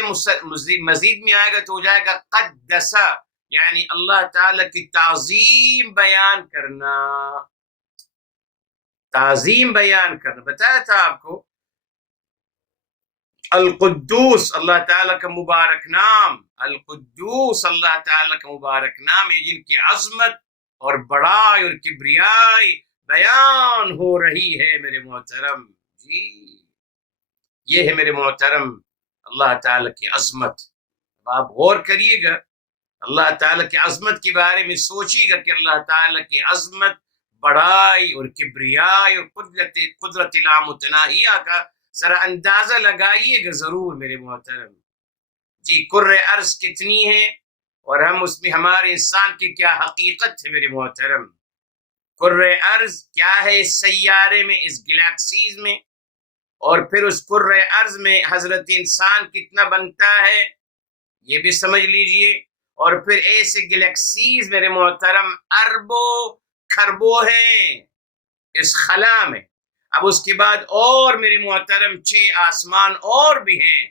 مزید میں آئے گا تو ہو جائے گا قدسا، یعنی اللہ تعالی کی تعظیم بیان کرنا. تعظیم بیان کرنا بتایا تھا آپ کو. القدوس اللہ تعالیٰ کا مبارک نام، القدوس اللہ تعالیٰ کا مبارک نام ہے، جن کی عظمت اور بڑائی اور کبریائی بیان ہو رہی ہے میرے محترم جی. یہ ہے میرے محترم اللہ تعالیٰ کی عظمت. اب آپ غور کریے گا، اللہ تعالیٰ کی عظمت کے بارے میں سوچیے گا کہ اللہ تعالیٰ کی عظمت، بڑائی اور کبریائی اور قدرت لامتناہیہ کا ذرا اندازہ لگائیے گا ضرور میرے محترم جی. کرۂ ارض کتنی ہے، اور ہم اس میں ہمارے انسان کی کیا حقیقت ہے میرے محترم. کرۂ ارض کیا ہے اس سیارے میں، اس گلیکسیز میں، اور پھر اس کرۂ ارض میں حضرت انسان کتنا بنتا ہے یہ بھی سمجھ لیجئے. اور پھر ایسے گلیکسیز میرے محترم اربوں خربوں ہیں اس خلا میں. اب اس کے بعد اور میرے محترم 6 آسمان اور بھی ہیں.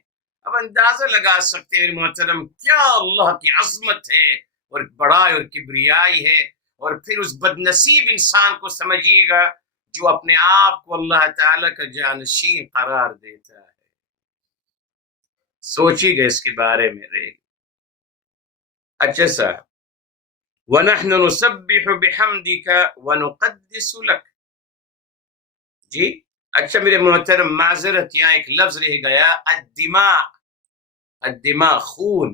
اب اندازہ لگا سکتے ہیں میرے محترم کیا اللہ کی عظمت ہے اور بڑائی اور کبریائی ہے. اور پھر اس بدنصیب انسان کو سمجھیے گا جو اپنے آپ کو اللہ تعالیٰ کا جانشین قرار دیتا ہے. سوچیے گا اس کے بارے میں رہے. اچھا صاحب، وَنَحْنُ نُسَبِّحُ بِحَمْدِكَ وَنُقَدِّسُ لَكَ جی. اچھا میرے محترم معذرت، یہاں ایک لفظ رہ گیا، الدماء خون.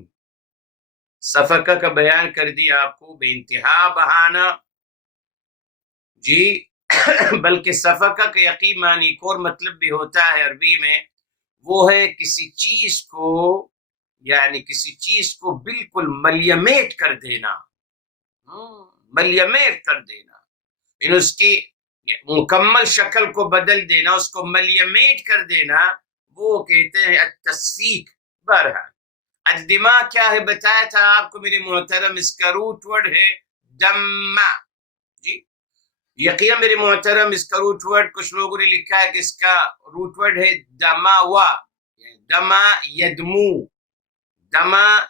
سفقہ کا بیان کر دیا آپ کو بے انتہا بہانا جی. بلکہ سفقہ کا یقین معنی ایک اور مطلب بھی ہوتا ہے عربی میں، وہ ہے کسی چیز کو، یعنی کسی چیز کو بالکل ملیمیٹ کر دینا، ملیمیٹ کر دینا، یعنی اس کی مکمل شکل کو بدل دینا، اس کو ملیمیٹ کر دینا، وہ کہتے ہیں التصفیق. بہرحال الدماء کیا ہے بتایا تھا آپ کو میرے محترم، اس کا روٹ ورڈ ہے دم جی. یقینا میرے محترم اس کا روٹ ورڈ کچھ لوگوں نے لکھا ہے کہ اس کا روٹ ورڈ ہے دماوا، دما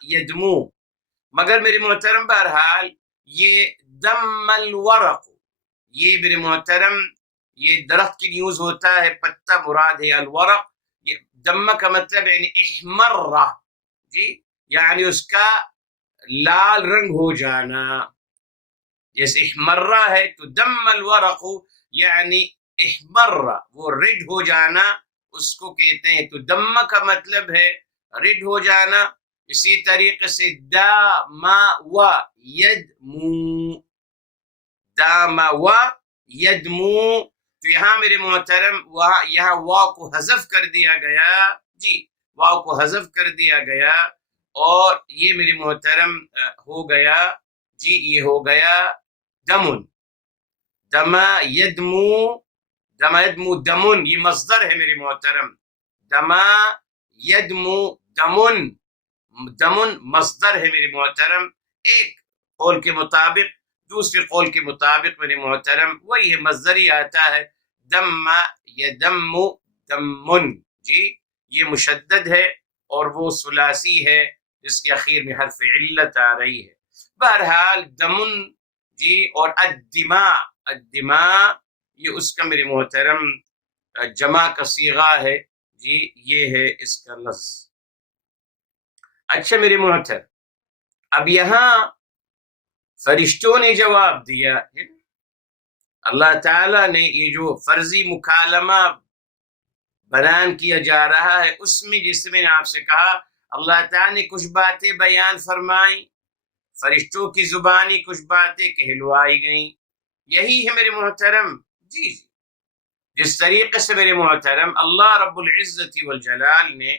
یدمو، مگر میرے محترم بہرحال یہ دم الورق، یہ میرے محترم یہ درخت کی نیوز ہوتا ہے، پتا مراد ہے الورق. یہ دم کا مطلب یعنی احمرہ جی، یعنی اس کا لال رنگ ہو جانا. جیسے احمرہ ہے تو دم الورق یعنی احمرہ، وہ ریڈ ہو جانا اس کو کہتے ہیں. تو دم کا مطلب ہے ریڈ ہو جانا. اسی طریقے سے داما و یدمو، داما و یدمو، تو یہاں میرے محترم یہاں واو کو حذف کر دیا گیا جی، واو کو حذف کر دیا گیا، اور یہ میرے محترم ہو گیا جی، یہ ہو گیا دمن. دما یدمو، دما یدمو دمن، یہ مصدر ہے میرے محترم. دما یدمو دمن، دمن مصدر ہے میرے محترم. ایک قول کے مطابق، دوسرے قول کے مطابق میرے محترم وہی ہے، مصدری آتا ہے دم یدم دمن جی. یہ مشدد ہے اور وہ ثلاثی ہے جس کے اخیر میں حرف علت آ رہی ہے. بہرحال دمن جی، اور الدماء یہ اس کا میرے محترم جمع کا صیغہ ہے جی، یہ ہے اس کا لفظ۔ اچھا میرے محترم، اب یہاں فرشتوں نے جواب دیا، اللہ تعالیٰ نے یہ جو فرضی مکالمہ بیان کیا جا رہا ہے اس میں، جس میں نے آپ سے کہا اللہ تعالیٰ نے کچھ باتیں بیان فرمائیں، فرشتوں کی زبانی کچھ باتیں کہلوائی گئیں، یہی ہے میرے محترم جی۔ جس طریقے سے میرے محترم اللہ رب العزت والجلال نے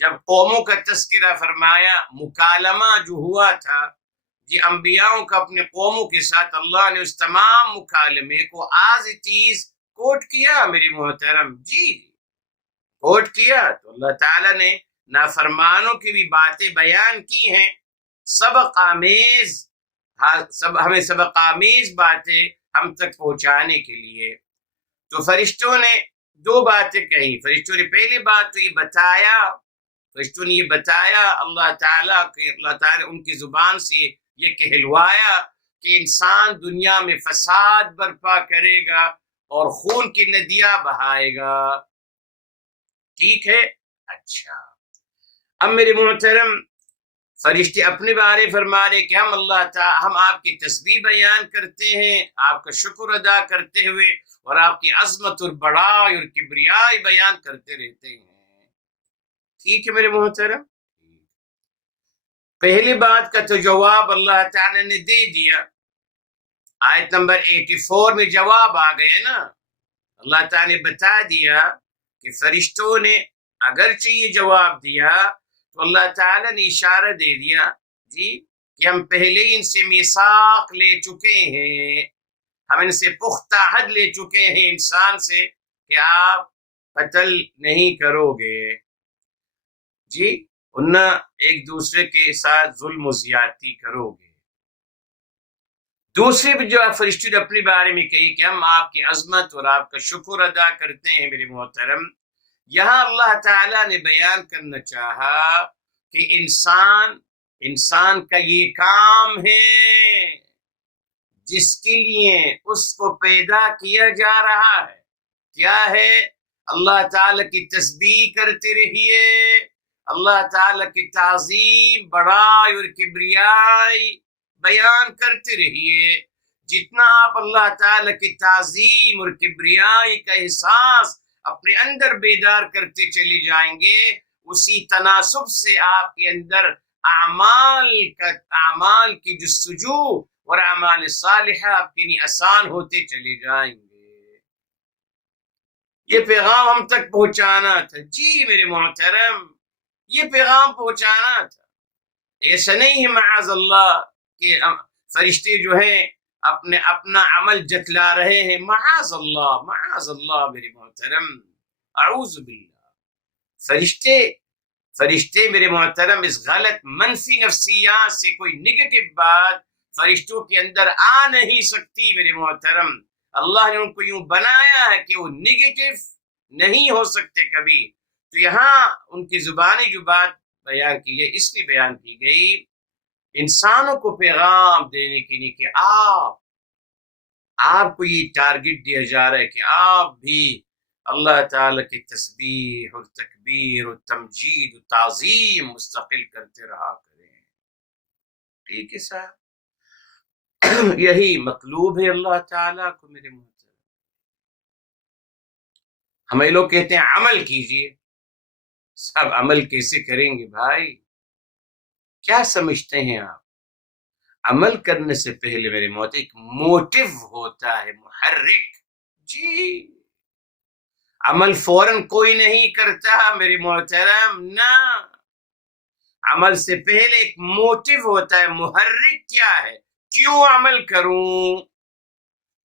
جب قوموں کا تذکرہ فرمایا، مکالمہ جو ہوا تھا جی انبیاؤں کا اپنے قوموں کے ساتھ، اللہ نے اس تمام مکالمے کو آز تیز کوٹ کیا میرے محترم جی، کوٹ کیا۔ تو اللہ تعالیٰ نے نافرمانوں کی بھی باتیں بیان کی ہیں، سبق آمیز، ہمیں سبق آمیز باتیں ہم تک پہنچانے کے لیے۔ تو فرشتوں نے دو باتیں کہیں، فرشتوں نے پہلی بات تو یہ بتایا، فرشتوں نے یہ بتایا اللہ تعالیٰ نے ان کی زبان سے یہ کہلوایا کہ انسان دنیا میں فساد برپا کرے گا اور خون کی ندیاں بہائے گا، ٹھیک ہے۔ اچھا اب میرے محترم فرشتے اپنے بارے فرما رہے کہ ہم آپ کی تسبیح بیان کرتے ہیں، آپ کا شکر ادا کرتے ہوئے، اور آپ کی عظمت اور بڑائی اور کبریائی بیان کرتے رہتے ہیں، ٹھیک ہے میرے محترم۔ پہلی بات کا تو جواب اللہ تعالی نے دے دیا، آیت نمبر 84 میں جواب آ گئے نا، اللہ تعالی نے بتا دیا کہ فرشتوں نے اگرچہ یہ جواب دیا تو اللہ تعالی نے اشارہ دے دیا جی کہ ہم پہلے ان سے میثاق لے چکے ہیں، ہم ان سے پختہ عہد لے چکے ہیں انسان سے کہ آپ قتل نہیں کرو گے جی، نہ ایک دوسرے کے ساتھ ظلم و زیادتی کرو گے۔ دوسری بھی جو فرشتے نے اپنے بارے میں کہی کہ ہم آپ کی عظمت اور آپ کا شکر ادا کرتے ہیں میرے محترم، یہاں اللہ تعالیٰ نے بیان کرنا چاہا کہ انسان کا یہ کام ہے جس کے لیے اس کو پیدا کیا جا رہا ہے، کیا ہے؟ اللہ تعالیٰ کی تسبیح کرتے رہیے، اللہ تعالیٰ کی تعظیم، بڑائی اور کبریائی بیان کرتے رہیے۔ جتنا آپ اللہ تعالیٰ کی تعظیم اور کبریائی کا احساس اپنے اندر بیدار کرتے چلے جائیں گے، اسی تناسب سے آپ کے اندر اعمال کی جستجو اور اعمال صالحہ آپ کے لیے آسان ہوتے چلے جائیں گے۔ یہ پیغام ہم تک پہنچانا تھا جی میرے محترم، یہ پیغام پہنچانا تھا۔ ایسا نہیں ہے معاذ اللہ کہ فرشتے جو ہیں اپنا عمل جتلا رہے ہیں، معاذ اللہ میرے محترم، اعوذ باللہ۔ فرشتے میرے محترم اس غلط منفی نفسیات سے کوئی نگیٹو بات فرشتوں کے اندر آ نہیں سکتی میرے محترم۔ اللہ نے ان کو یوں بنایا ہے کہ وہ نگیٹو نہیں ہو سکتے کبھی۔ تو یہاں ان کی زبانی جو بات بیان کی ہے، اس لیے بیان کی گئی انسانوں کو پیغام دینے کے لیے کہ آپ کو یہ ٹارگٹ دیا جا رہا ہے کہ آپ بھی اللہ تعالیٰ کی تسبیح اور تکبیر اور تمجید اور تعظیم مستقل کرتے رہا کریں، ٹھیک ہے صاحب؟ یہی مطلوب ہے اللہ تعالیٰ کو میرے محترم۔ ہمیں لوگ کہتے ہیں عمل کیجئے، سب عمل کیسے کریں گے بھائی؟ کیا سمجھتے ہیں آپ؟ عمل کرنے سے پہلے میرے محترم ایک موٹیو ہوتا ہے، محرک جی۔ عمل فوراً کوئی نہیں کرتا میرے محترم، نہ، عمل سے پہلے ایک موٹیو ہوتا ہے، محرک کیا ہے، کیوں عمل کروں؟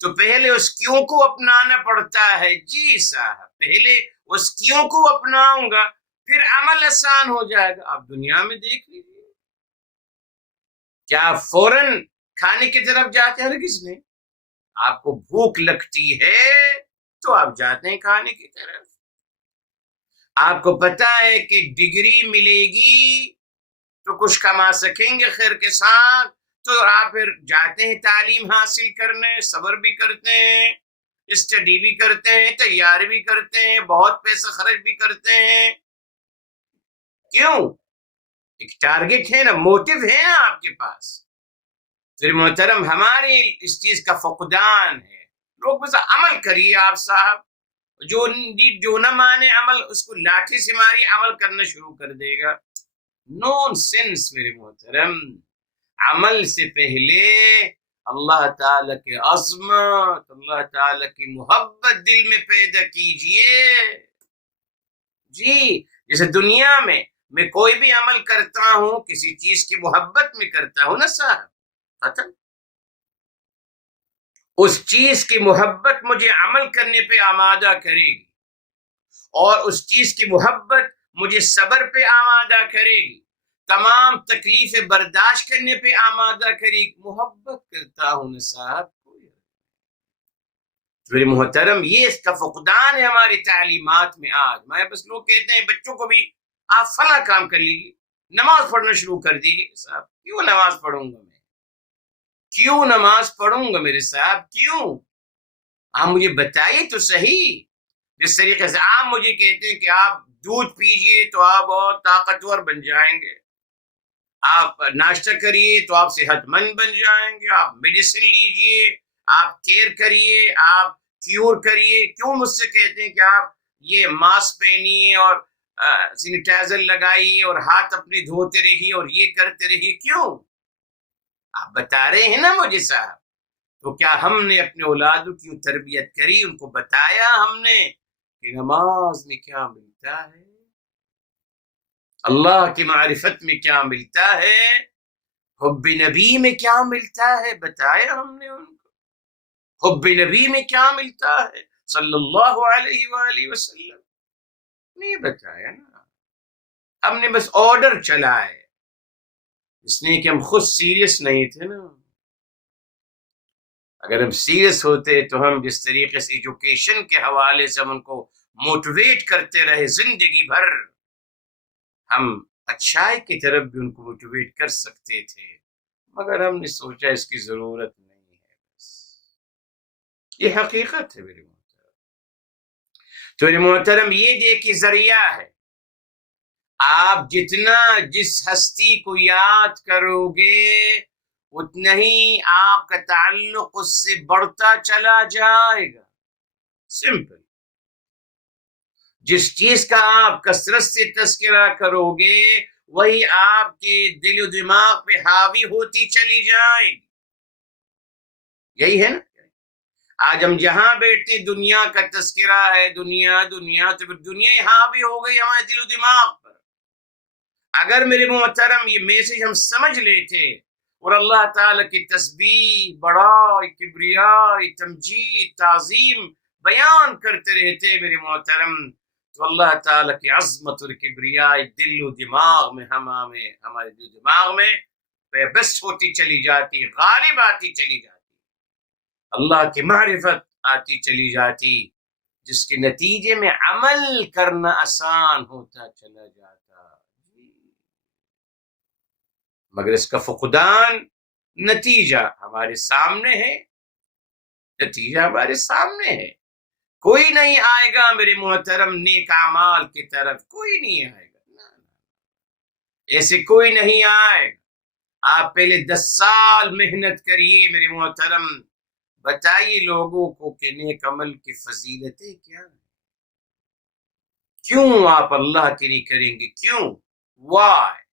تو پہلے اس کیوں کو اپنانا پڑتا ہے جی صاحب، پہلے اس کیوں کو اپناؤں گا پھر عمل آسان ہو جائے گا۔ آپ دنیا میں دیکھ لیجیے، کیا فوراً کھانے کی طرف جاتے ہیں؟ ہرگز نہیں۔ آپ کو بھوک لگتی ہے تو آپ جاتے ہیں کھانے کی طرف۔ آپ کو پتا ہے کہ ڈگری ملے گی تو کچھ کما سکیں گے خیر کے ساتھ، تو آپ پھر جاتے ہیں تعلیم حاصل کرنے، صبر بھی کرتے ہیں، اسٹڈی بھی کرتے ہیں، تیاری بھی کرتے ہیں، بہت پیسہ خرچ بھی کرتے ہیں. کیوں؟ ایک ٹارگٹ ہے نا، موٹو ہے نا آپ کے پاس. پھر محترم ہماری اس چیز کا فقدان ہے. لوگ بس عمل کریے آپ صاحب، جو نہ مانے عمل اس کو لاٹھی سے ماری عمل کرنا شروع کر دے گا. نون سینس میرے محترم. عمل سے پہلے اللہ تعالی کے عظمت، اللہ تعالی کی محبت دل میں پیدا کیجئے. جی جیسے دنیا میں کوئی بھی عمل کرتا ہوں کسی چیز کی محبت میں کرتا ہوں نا صاحب، ختم. اس چیز کی محبت مجھے عمل کرنے پہ آمادہ کرے گی، اور اس چیز کی محبت مجھے صبر پہ آمادہ کرے گی، تمام تکلیفیں برداشت کرنے پہ آمادہ کرے گی. محبت کرتا ہوں نا صاحب. میرے محترم یہ اس کا فقدان ہے ہماری تعلیمات میں آج. میں بس لوگ کہتے ہیں بچوں کو بھی آپ فلاں کام کر لیجیے، نماز پڑھنا شروع کر دیجیے. صاحب کیوں نماز پڑھوں گا میں؟ کیوں نماز پڑھوں گا میرے صاحب؟ کیوں؟ آپ مجھے بتائیے تو صحیح. جس طریقے سے آپ مجھے کہتے ہیں کہ آپ دودھ پیجیے تو آپ بہت طاقتور بن جائیں گے، آپ ناشتہ کریے تو آپ صحت مند بن جائیں گے، آپ میڈیسن لیجیے، آپ کیئر کریے، آپ کیور کریے. کیوں مجھ سے کہتے ہیں کہ آپ یہ ماسک پہنیے اور سینیٹائزر لگائیے اور ہاتھ اپنے دھوتے رہیے اور یہ کرتے رہیے؟ کیوں؟ آپ بتا رہے ہیں نا مجھے صاحب. تو کیا ہم نے اپنے اولادوں کی تربیت کری؟ ان کو بتایا ہم نے کہ نماز میں کیا ملتا ہے، اللہ کی معرفت میں کیا ملتا ہے، حب نبی میں کیا ملتا ہے؟ بتایا ہم نے ان کو. حب نبی میں کیا ملتا ہے صلی اللہ علیہ وآلہ وسلم؟ نہیں بتایا نا. ہم نے بس آرڈر چلائے، اس لیے کہ ہم خود سیریس نہیں تھے نا. اگر ہم سیریس ہوتے تو ہم جس طریقے سے ایجوکیشن کے حوالے سے ہم ان کو موٹیویٹ کرتے رہے زندگی بھر، ہم اچھائی کی طرف بھی ان کو موٹیویٹ کر سکتے تھے، مگر ہم نے سوچا اس کی ضرورت نہیں ہے. بس یہ حقیقت ہے میرے محترم. تو میرے محترم یہ دیکھیے ذریعہ ہے. آپ جتنا جس ہستی کو یاد کرو گے اتنا ہی آپ کا تعلق اس سے بڑھتا چلا جائے گا. سمپل. جس چیز کا آپ کثرت سے تذکرہ کرو گے وہی آپ کے دل و دماغ پہ حاوی ہوتی چلی جائے گی. یہی ہے نا. آج ہم جہاں بیٹھتے دنیا کا تذکرہ ہے، دنیا دنیا، تو پھر دنیا ہی حاوی ہو گئی ہمارے دل و دماغ پر. اگر میرے محترم یہ میسج ہم سمجھ لیتے اور اللہ تعالی کی تسبیح، بڑائی، کبریائی، تمجید، تعظیم بیان کرتے رہتے میرے محترم، تو اللہ تعالی کی عظمت اور کبریائی دل و دماغ میں ہمارے دل و دماغ میں بس ہوتی چلی جاتی، غالب آتی چلی جاتی، اللہ کی معرفت آتی چلی جاتی، جس کے نتیجے میں عمل کرنا آسان ہوتا چلا جاتا. مگر اس کا فقدان نتیجہ ہمارے سامنے ہے. نتیجہ ہمارے سامنے ہے. کوئی نہیں آئے گا میرے محترم نیک اعمال کی طرف، کوئی نہیں آئے گا. ایسے کوئی نہیں آئے گا. آپ پہلے 10 سال محنت کریے میرے محترم، بتائیے لوگوں کو کہ نیک عمل کی فضیلتیں کیا ہیں. کیوں آپ اللہ کے لیے کریں گے؟ کیوں؟ وائی؟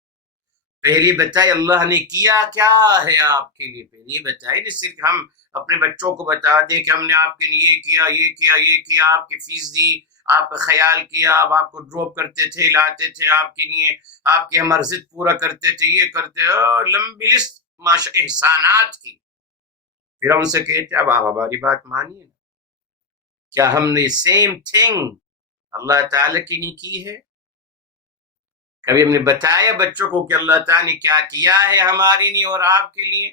پہلے بتائیے اللہ نے کیا کیا ہے آپ کے لیے. پہلے بتائیے نا. صرف ہم اپنے بچوں کو بتا دیں کہ ہم نے آپ کے لیے یہ کیا، یہ کیا، یہ کیا، آپ کی فیس دی، آپ کا خیال کیا، آپ کو ڈراپ کرتے تھے، لاتے تھے آپ کے لیے، آپ کی ہم عرضت پورا کرتے تھے، یہ کرتے، لمبی لسٹ احسانات کی. پھر ہم ان سے کہتے اب آپ ہماری بات مانیے. کیا ہم نے سیم تھنگ اللہ تعالیٰ کی نہیں کی ہے؟ کبھی ہم نے بتایا بچوں کو کہ اللہ تعالیٰ نے کیا کیا ہے ہمارے لیے اور آپ کے لیے؟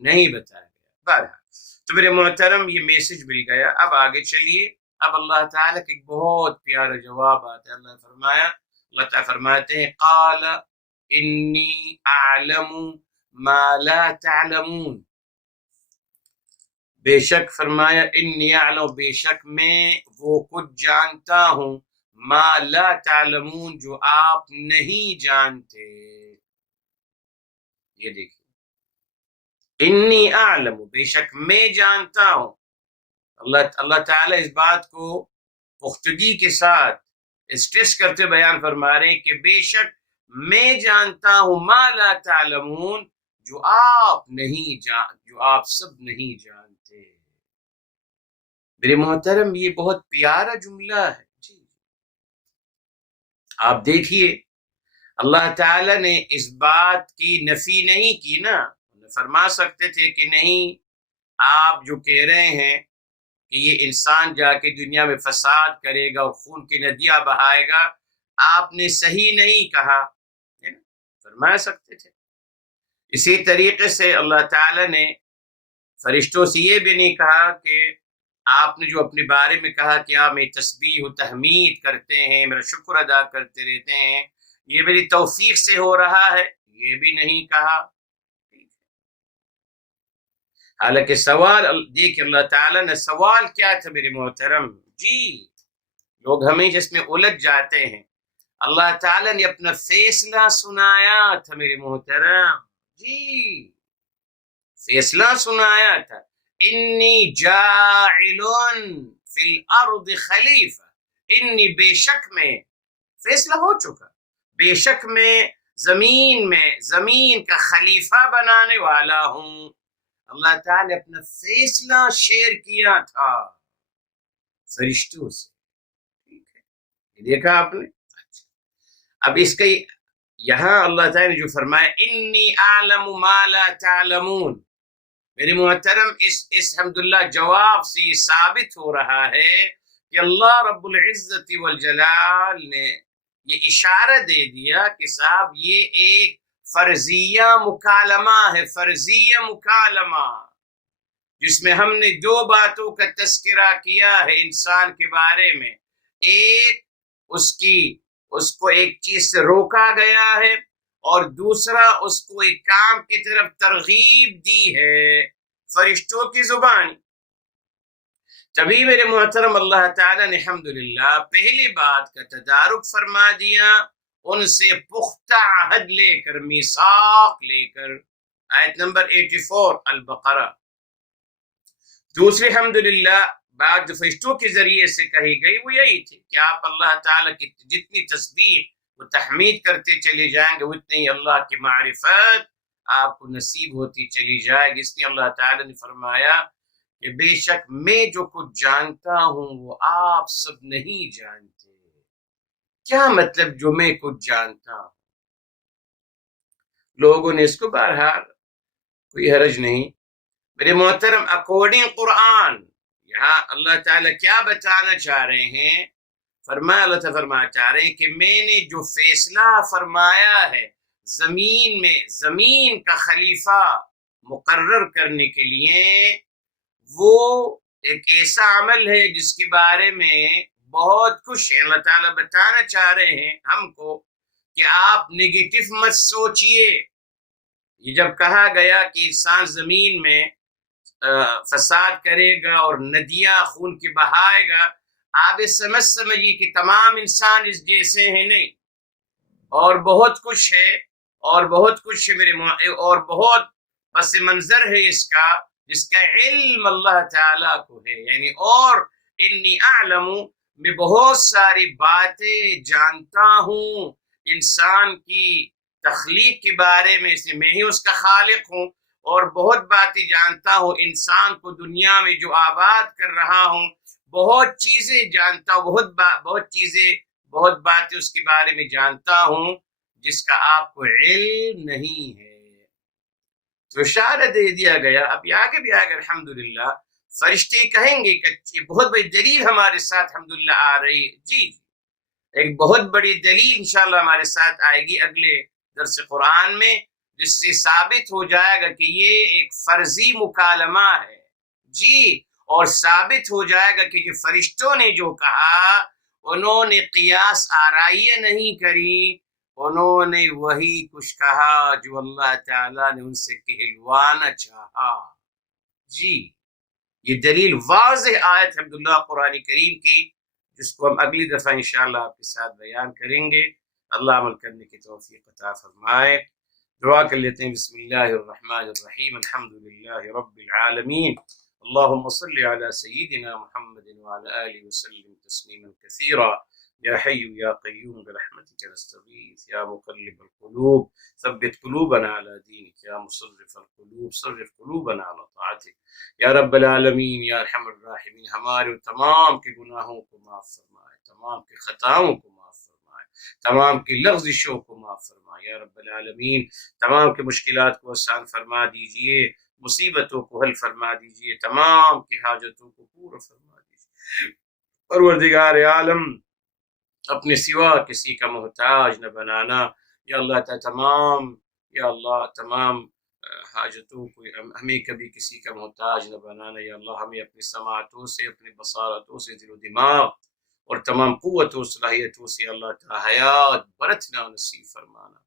نہیں بتایا گیا. بہرحال تو میرے محترم یہ میسج مل گیا. اب آگے چلیے. اب اللہ تعالیٰ کا ایک بہت پیارا جواب آتا ہے. اللہ تعالیٰ فرماتے ہیں قال انی اعلم ما لا تعلمون. بے شک فرمایا انی اعلم، بے شک میں وہ کچھ جانتا ہوں، ما لا تعلمون جو آپ نہیں جانتے. یہ دیکھیں، انی اعلم بے شک میں جانتا ہوں. اللہ تعالیٰ اس بات کو پختگی کے ساتھ اسٹریس کرتے بیان فرما رہے ہیں کہ بے شک میں جانتا ہوں ما لا تعلمون جو آپ سب نہیں جانتے. میرے محترم، یہ بہت پیارا جملہ ہے. جی آپ دیکھیے، اللہ تعالیٰ نے اس بات کی نفی نہیں کی نا. فرما سکتے تھے کہ نہیں، آپ جو کہہ رہے ہیں کہ یہ انسان جا کے دنیا میں فساد کرے گا اور خون کی ندیاں بہائے گا، آپ نے صحیح نہیں کہا. فرما سکتے تھے. اسی طریقے سے اللہ تعالیٰ نے فرشتوں سے یہ بھی نہیں کہا کہ آپ نے جو اپنے بارے میں کہا کہ آپ میں تسبیح و تحمید کرتے ہیں، میرا شکر ادا کرتے رہتے ہیں، یہ میری توفیق سے ہو رہا ہے، یہ بھی نہیں کہا. حالانکہ سوال دیکھ اللہ تعالیٰ نے سوال کیا تھا میرے محترم. جی لوگ ہمیں جس میں الجھ جاتے ہیں. اللہ تعالیٰ نے اپنا فیصلہ سنایا تھا میرے محترم. جی فیصلہ سنایا تھا، انی جاعل فی الارض خلیفہ. انی بے شک میں، فیصلہ ہو چکا، بے شک میں زمین کا خلیفہ بنانے والا ہوں. اللہ تعالیٰ نے اپنا فیصلہ شیئر کیا تھا فرشتوں سے. ٹھیک ہے، یہ دیکھا آپ نے. اب اس کا یہاں اللہ تعالیٰ نے جو فرمایا انی اعلم ما لا تعلمون، میرے محترم اس حمدللہ جواب سے یہ ثابت ہو رہا ہے کہ اللہ رب العزت والجلال نے یہ اشارہ دے دیا کہ صاحب یہ ایک فرضیہ مکالمہ ہے، فرضیہ مکالمہ، جس میں ہم نے دو باتوں کا تذکرہ کیا ہے انسان کے بارے میں. ایک اس کو ایک چیز سے روکا گیا ہے، اور دوسرا اس کو ایک کام کی طرف ترغیب دی ہے فرشتوں کی زبان. تبھی میرے محترم اللہ تعالیٰ نے الحمدللہ پہلی بات کا تدارک فرما دیا، ان سے پختہ عہد لے کر، میثاق لے کر، آیت نمبر 84 البقرہ. دوسری الحمدللہ بات جو فرشتوں کے ذریعے سے کہی گئی وہ یہی تھی کہ آپ اللہ تعالیٰ کی جتنی تسبیح و تحمید کرتے چلے جائیں گے اتنی اللہ کی معرفت آپ کو نصیب ہوتی چلی جائے گی. اس لیے اللہ تعالیٰ نے فرمایا کہ بے شک میں جو کچھ جانتا ہوں وہ آپ سب نہیں جانتے. کیا مطلب جو میں کچھ جانتا ہوں؟ لوگوں نے اس کو بہرحال کوئی حرج نہیں. میرے محترم اکارڈنگ قرآن یہاں اللہ تعالیٰ کیا بتانا چاہ رہے ہیں؟ اللہ تعالیٰ فرمانا چاہ رہے ہیں کہ میں نے جو فیصلہ فرمایا ہے زمین کا خلیفہ مقرر کرنے کے لیے، وہ ایک ایسا عمل ہے جس کے بارے میں بہت کچھ ہے. اللہ تعالیٰ بتانا چاہ رہے ہیں ہم کو کہ آپ نگیٹو مت سوچئے. یہ جب کہا گیا کہ انسان زمین میں فساد کرے گا اور ندیاں خون کی بہائے گا، آپ یہ سمجھیے کہ تمام انسان اس جیسے ہیں نہیں، اور بہت کچھ ہے میرے اور بہت پس منظر ہے اس کا، جس کا علم اللہ تعالیٰ کو ہے. یعنی اور انی اعلم، میں بہت ساری باتیں جانتا ہوں انسان کی تخلیق کے بارے میں، اس میں ہی اس کا خالق ہوں، اور بہت باتیں جانتا ہوں انسان کو دنیا میں جو آباد کر رہا ہوں، بہت چیزیں جانتا ہوں، بہت باتیں اس کے بارے میں جانتا ہوں جس کا آپ کو علم نہیں ہے. تو اشارہ دے دیا گیا. اب آگے بھی آگے الحمدللہ فرشتے کہیں گے کہ بہت بڑی دلیل ہمارے ساتھ الحمدللہ آ رہی ہے. جی ایک بہت بڑی دلیل انشاءاللہ ہمارے ساتھ آئے گی اگلے درس قرآن میں، جس سے ثابت ہو جائے گا کہ یہ ایک فرضی مکالمہ ہے. جی اور ثابت ہو جائے گا کہ یہ فرشتوں نے جو کہا انہوں نے قیاس آرائیہ نہیں کری، انہوں نے وہی کچھ کہا جو اللہ تعالیٰ نے ان سے کہلوانا چاہا. جی یہ دلیل واضح آیت عبداللہ قرآن کریم کی، جس کو ہم اگلی دفعہ انشاءاللہ آپ کے ساتھ بیان کریں گے۔ اللہ عمل کرنے کی توفیق عطا فرمائے۔ دعا کر لیتے ہیں۔ بسم اللہ الرحمن الرحیم، الحمد للہ رب العالمین، اللهم صل على سيدنا محمد وعلى آله وسلم تسليما كثيرا، يا حي يا قيوم برحمتك نستغيث، يا مقلب القلوب ثبت قلوبنا على دينك، يا مصرف القلوب صرف قلوبنا على طاعتك، یا رب العالمین یا ارحم الراحمین، ہمارے تمام کے گناہوں کو معاف فرمائے، تمام کے خطاؤں کو معاف فرمائے، تمام کی لغزشوں کو معاف فرمائے، یا رب العالمین تمام کے مشکلات کو آسان فرما دیجئے، مصیبتوں کو حل فرما دیجئے، تمام کی حاجتوں کو پورا فرما دیجئے۔ پروردگار عالم، اپنے سوا کسی کا محتاج نہ بنانا، یا اللہ تعالی یا اللہ تمام حاجتوں کو، ہمیں کبھی کسی کا محتاج نہ بنانا، یا اللہ ہمیں اپنی سماعتوں سے، اپنی بصارتوں سے، دل و دماغ اور تمام قوتوں صلاحیتوں سے اللہ تعالی حیات برتنا نصیب فرمانا،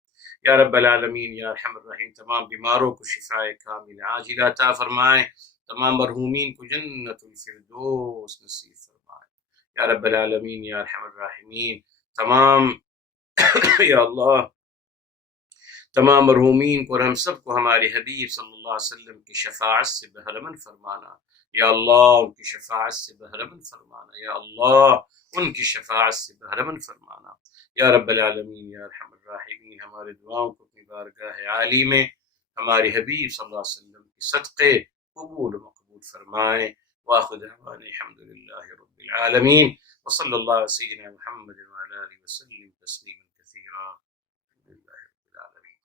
یا رب العالمین یا ارحم الراحمین تمام بیماروں کو شفاء کامل عاجلہ عطا فرمائے، تمام مرحومین کو جنت الفردوس نصیب فرمائے، یا رب العالمین یا ارحم الراحمین تمام یا اللہ تمام مرحومین کو اور ہم سب کو ہمارے حبیب صلی اللہ علیہ وسلم کی شفاعت سے بہرمند فرمانا، یا اللہ ان کی شفاعت سے بہرمند فرمانا، یا اللہ ان کی شفاعت سے بہرمند فرمانا، یا رب العالمین یا ارحم الراحمین ہمارے دعاؤں کو اپنی بارگاہ عالی میں ہمارے حبیب صلی اللہ علیہ وسلم کی صدقے قبول و مقبول فرمائے۔ وآخر دعوانا الحمد للہ رب العالمین، وصلی اللہ علیہ سیدنا محمد وعلی آلہ وسلم تسلیما کثیرا، الحمد للہ رب العالمین۔